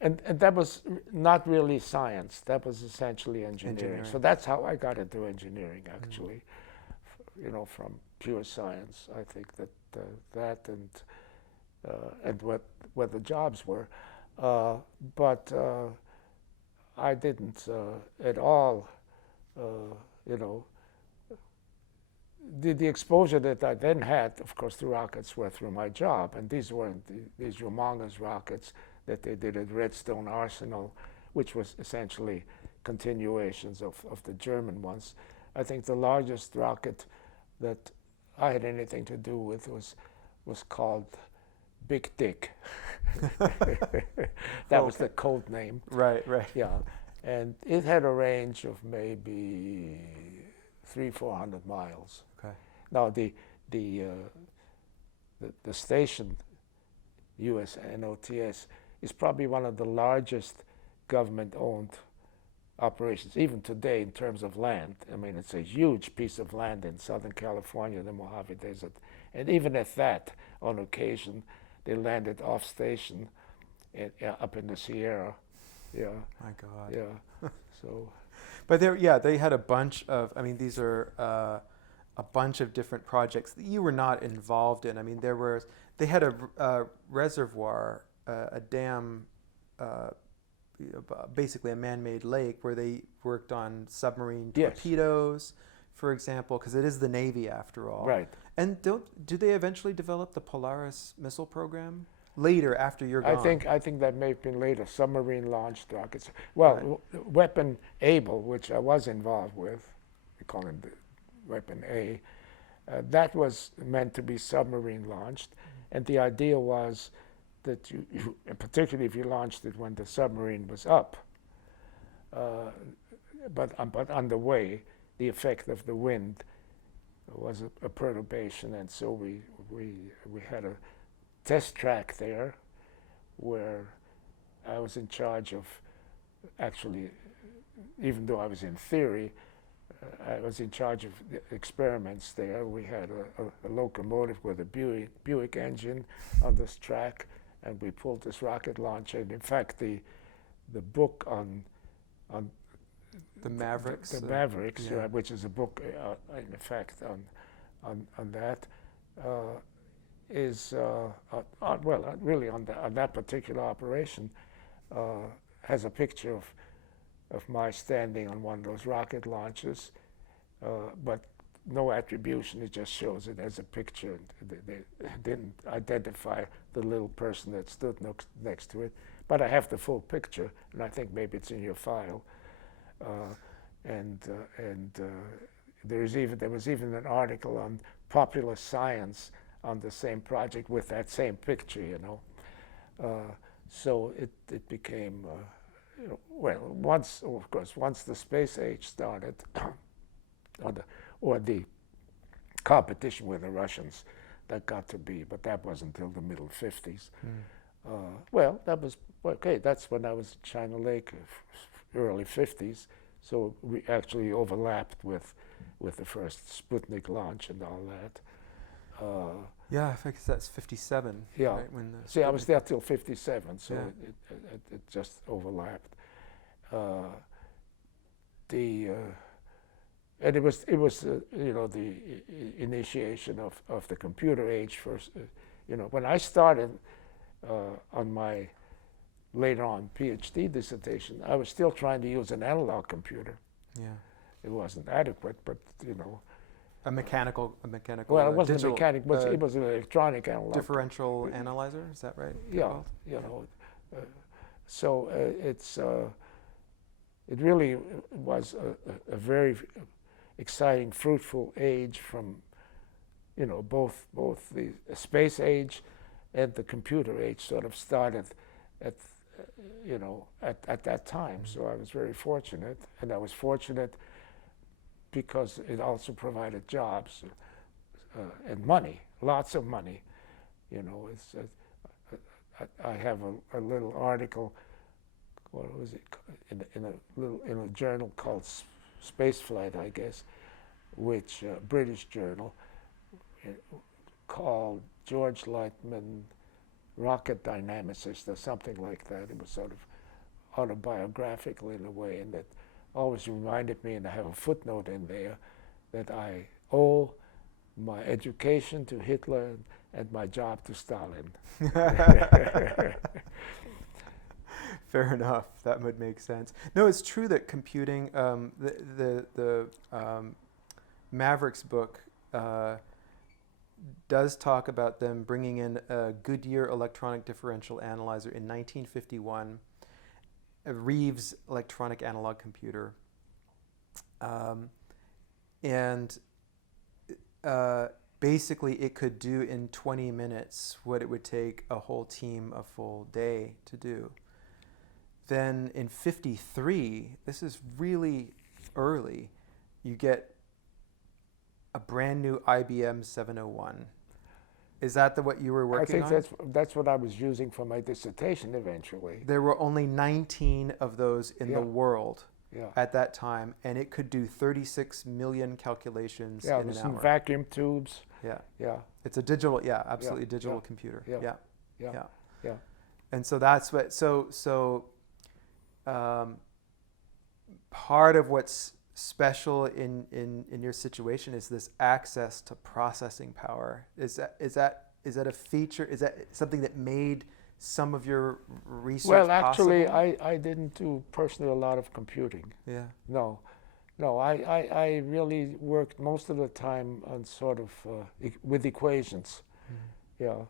and that was not really science. That was essentially engineering. So that's how I got into engineering, actually. You know, from pure science. I think that that and what the jobs were, but I didn't at all. You know, the exposure that I then had, of course, to rockets were through my job, and these weren't these humongous rockets that they did at Redstone Arsenal, which was essentially continuations of the German ones. I think the largest rocket that I had anything to do with was called Big Dick. That was the code name. Right. Right. Yeah, and it had a range of maybe 300-400 miles. Okay. Now the station, USNOTS, is probably one of the largest government-owned operations, even today, in terms of land. I mean, it's a huge piece of land in Southern California, the Mojave Desert. And even at that, on occasion, they landed off station up in the Sierra. Yeah. My God. Yeah. So. But they had a bunch of. I mean, these are a bunch of different projects that you were not involved in. I mean, they had a reservoir, a dam. Basically a man-made lake where they worked on submarine torpedoes, for example, because it is the Navy after all. Right. And do they eventually develop the Polaris missile program later after you're gone? I think that may have been later. Submarine launched rockets. Well, right. Weapon Able, which I was involved with, we call it the Weapon A, that was meant to be submarine launched, and the idea was that you particularly if you launched it when the submarine was up, but on the way, the effect of the wind was a perturbation, and so we had a test track there where I was in charge of, actually, even though I was in theory, I was in charge of the experiments there. We had a locomotive with a Buick engine on this track, and we pulled this rocket launcher. And in fact, the book on the Mavericks, which is a book in effect on that, is really on that particular operation, has a picture of my standing on one of those rocket launches, but no attribution. It just shows it as a picture. They didn't identify the little person that stood next to it, but I have the full picture, and I think maybe it's in your file. There was even an article on Popular Science on the same project with that same picture, you know. So it became, once the space age started, or the competition with the Russians, that got to be, but that wasn't until the middle 50s. That was, okay, that's when I was at China Lake, early 50s, so we actually overlapped with the first Sputnik launch and all that. Yeah, I think that's 57. Yeah. Right, when See, I was there till 57, so yeah. it just overlapped. And it was the initiation of the computer age first. When I started on my later on PhD dissertation, I was still trying to use an analog computer. Yeah. It wasn't adequate, but a mechanical. Well, it wasn't digital, mechanic, but it was an electronic analog. Differential analyzer, is that right? Yeah, so it really was a very exciting, fruitful age from, both the space age and the computer age sort of started at that time. So I was very fortunate, and I was fortunate because it also provided jobs and money, lots of money. I have a little article, what was it, in a journal called Spaceflight, I guess, which British journal, called George Leitmann Rocket Dynamicist or something like that. It was sort of autobiographical in a way, and that always reminded me, and I have a footnote in there, that I owe my education to Hitler and my job to Stalin. Fair enough. That would make sense. No, it's true that computing, the Mavericks book does talk about them bringing in a Goodyear electronic differential analyzer in 1951, a Reeves electronic analog computer, and basically it could do in 20 minutes what it would take a whole team a full day to do. Then in 53, this is really early, you get a brand new IBM 701. Is that what you were working on? I think that's what I was using for my dissertation eventually. There were only 19 of those in the world at that time, and it could do 36 million calculations in an hour. Some vacuum tubes. Yeah. It's a digital, absolutely digital computer. Yeah. And so that's what, part of what's special in your situation is this access to processing power. Is that a feature? Is that something that made some of your research Well, actually, possible? I didn't do personally a lot of computing. Yeah. No, I really worked most of the time on sort of with equations. Yeah.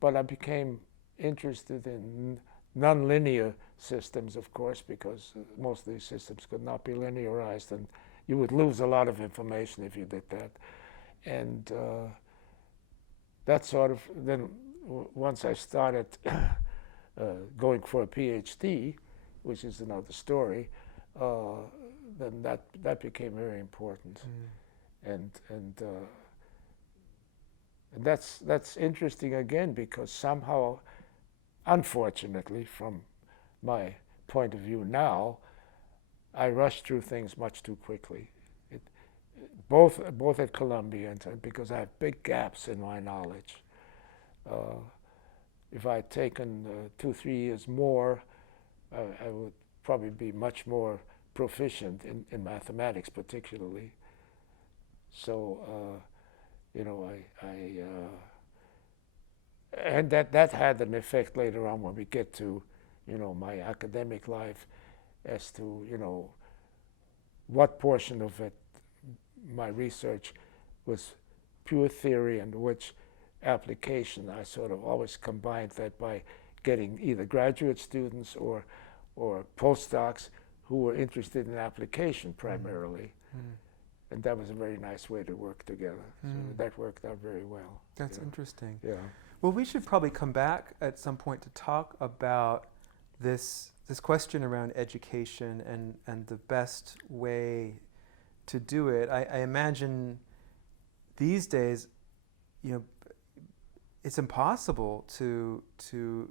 But I became interested in nonlinear systems, of course, because most of these systems could not be linearized, and you would lose a lot of information if you did that. And that sort of, then once I started going for a PhD, which is another story, then that became very important. And that's interesting again, because somehow, unfortunately, from my point of view now, I rushed through things much too quickly. Both at Columbia, and because I have big gaps in my knowledge. If I had taken 2-3 years more, I would probably be much more proficient in mathematics, particularly. So, and that had an effect later on when we get to, my academic life, as to, what portion of it, my research, was pure theory and which application. I sort of always combined that by getting either graduate students or postdocs who were interested in application primarily. And that was a very nice way to work together. So that worked out very well. That's interesting. Yeah. Well, we should probably come back at some point to talk about this question around education and the best way to do it. I imagine these days, it's impossible to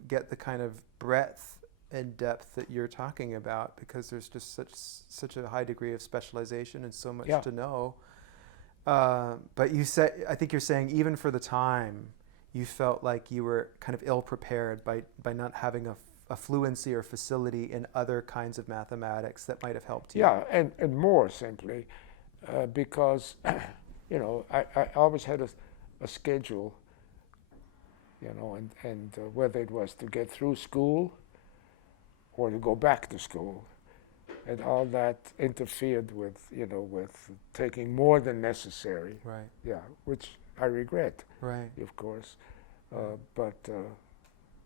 get the kind of breadth and depth that you're talking about, because there's just such a high degree of specialization and so much to know. But I think you're saying even for the time, you felt like you were kind of ill prepared by not having a fluency or facility in other kinds of mathematics that might have helped you. Yeah, and more simply, because I always had a schedule, and whether it was to get through school or to go back to school, and all that interfered with with taking more than necessary. Right. Yeah, which I regret. Right. Of course, but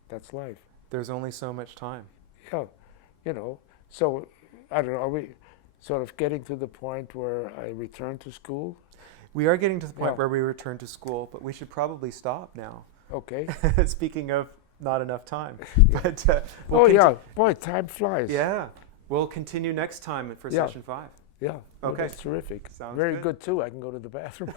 that's life. There's only so much time. Yeah, So I don't know. Are we sort of getting to the point where I return to school? We are getting to the point where we return to school, but we should probably stop now. Okay. Speaking of not enough time. But, boy, time flies. Yeah. We'll continue next time for session 5. Yeah. Okay. That's terrific. Sounds very good too. I can go to the bathroom.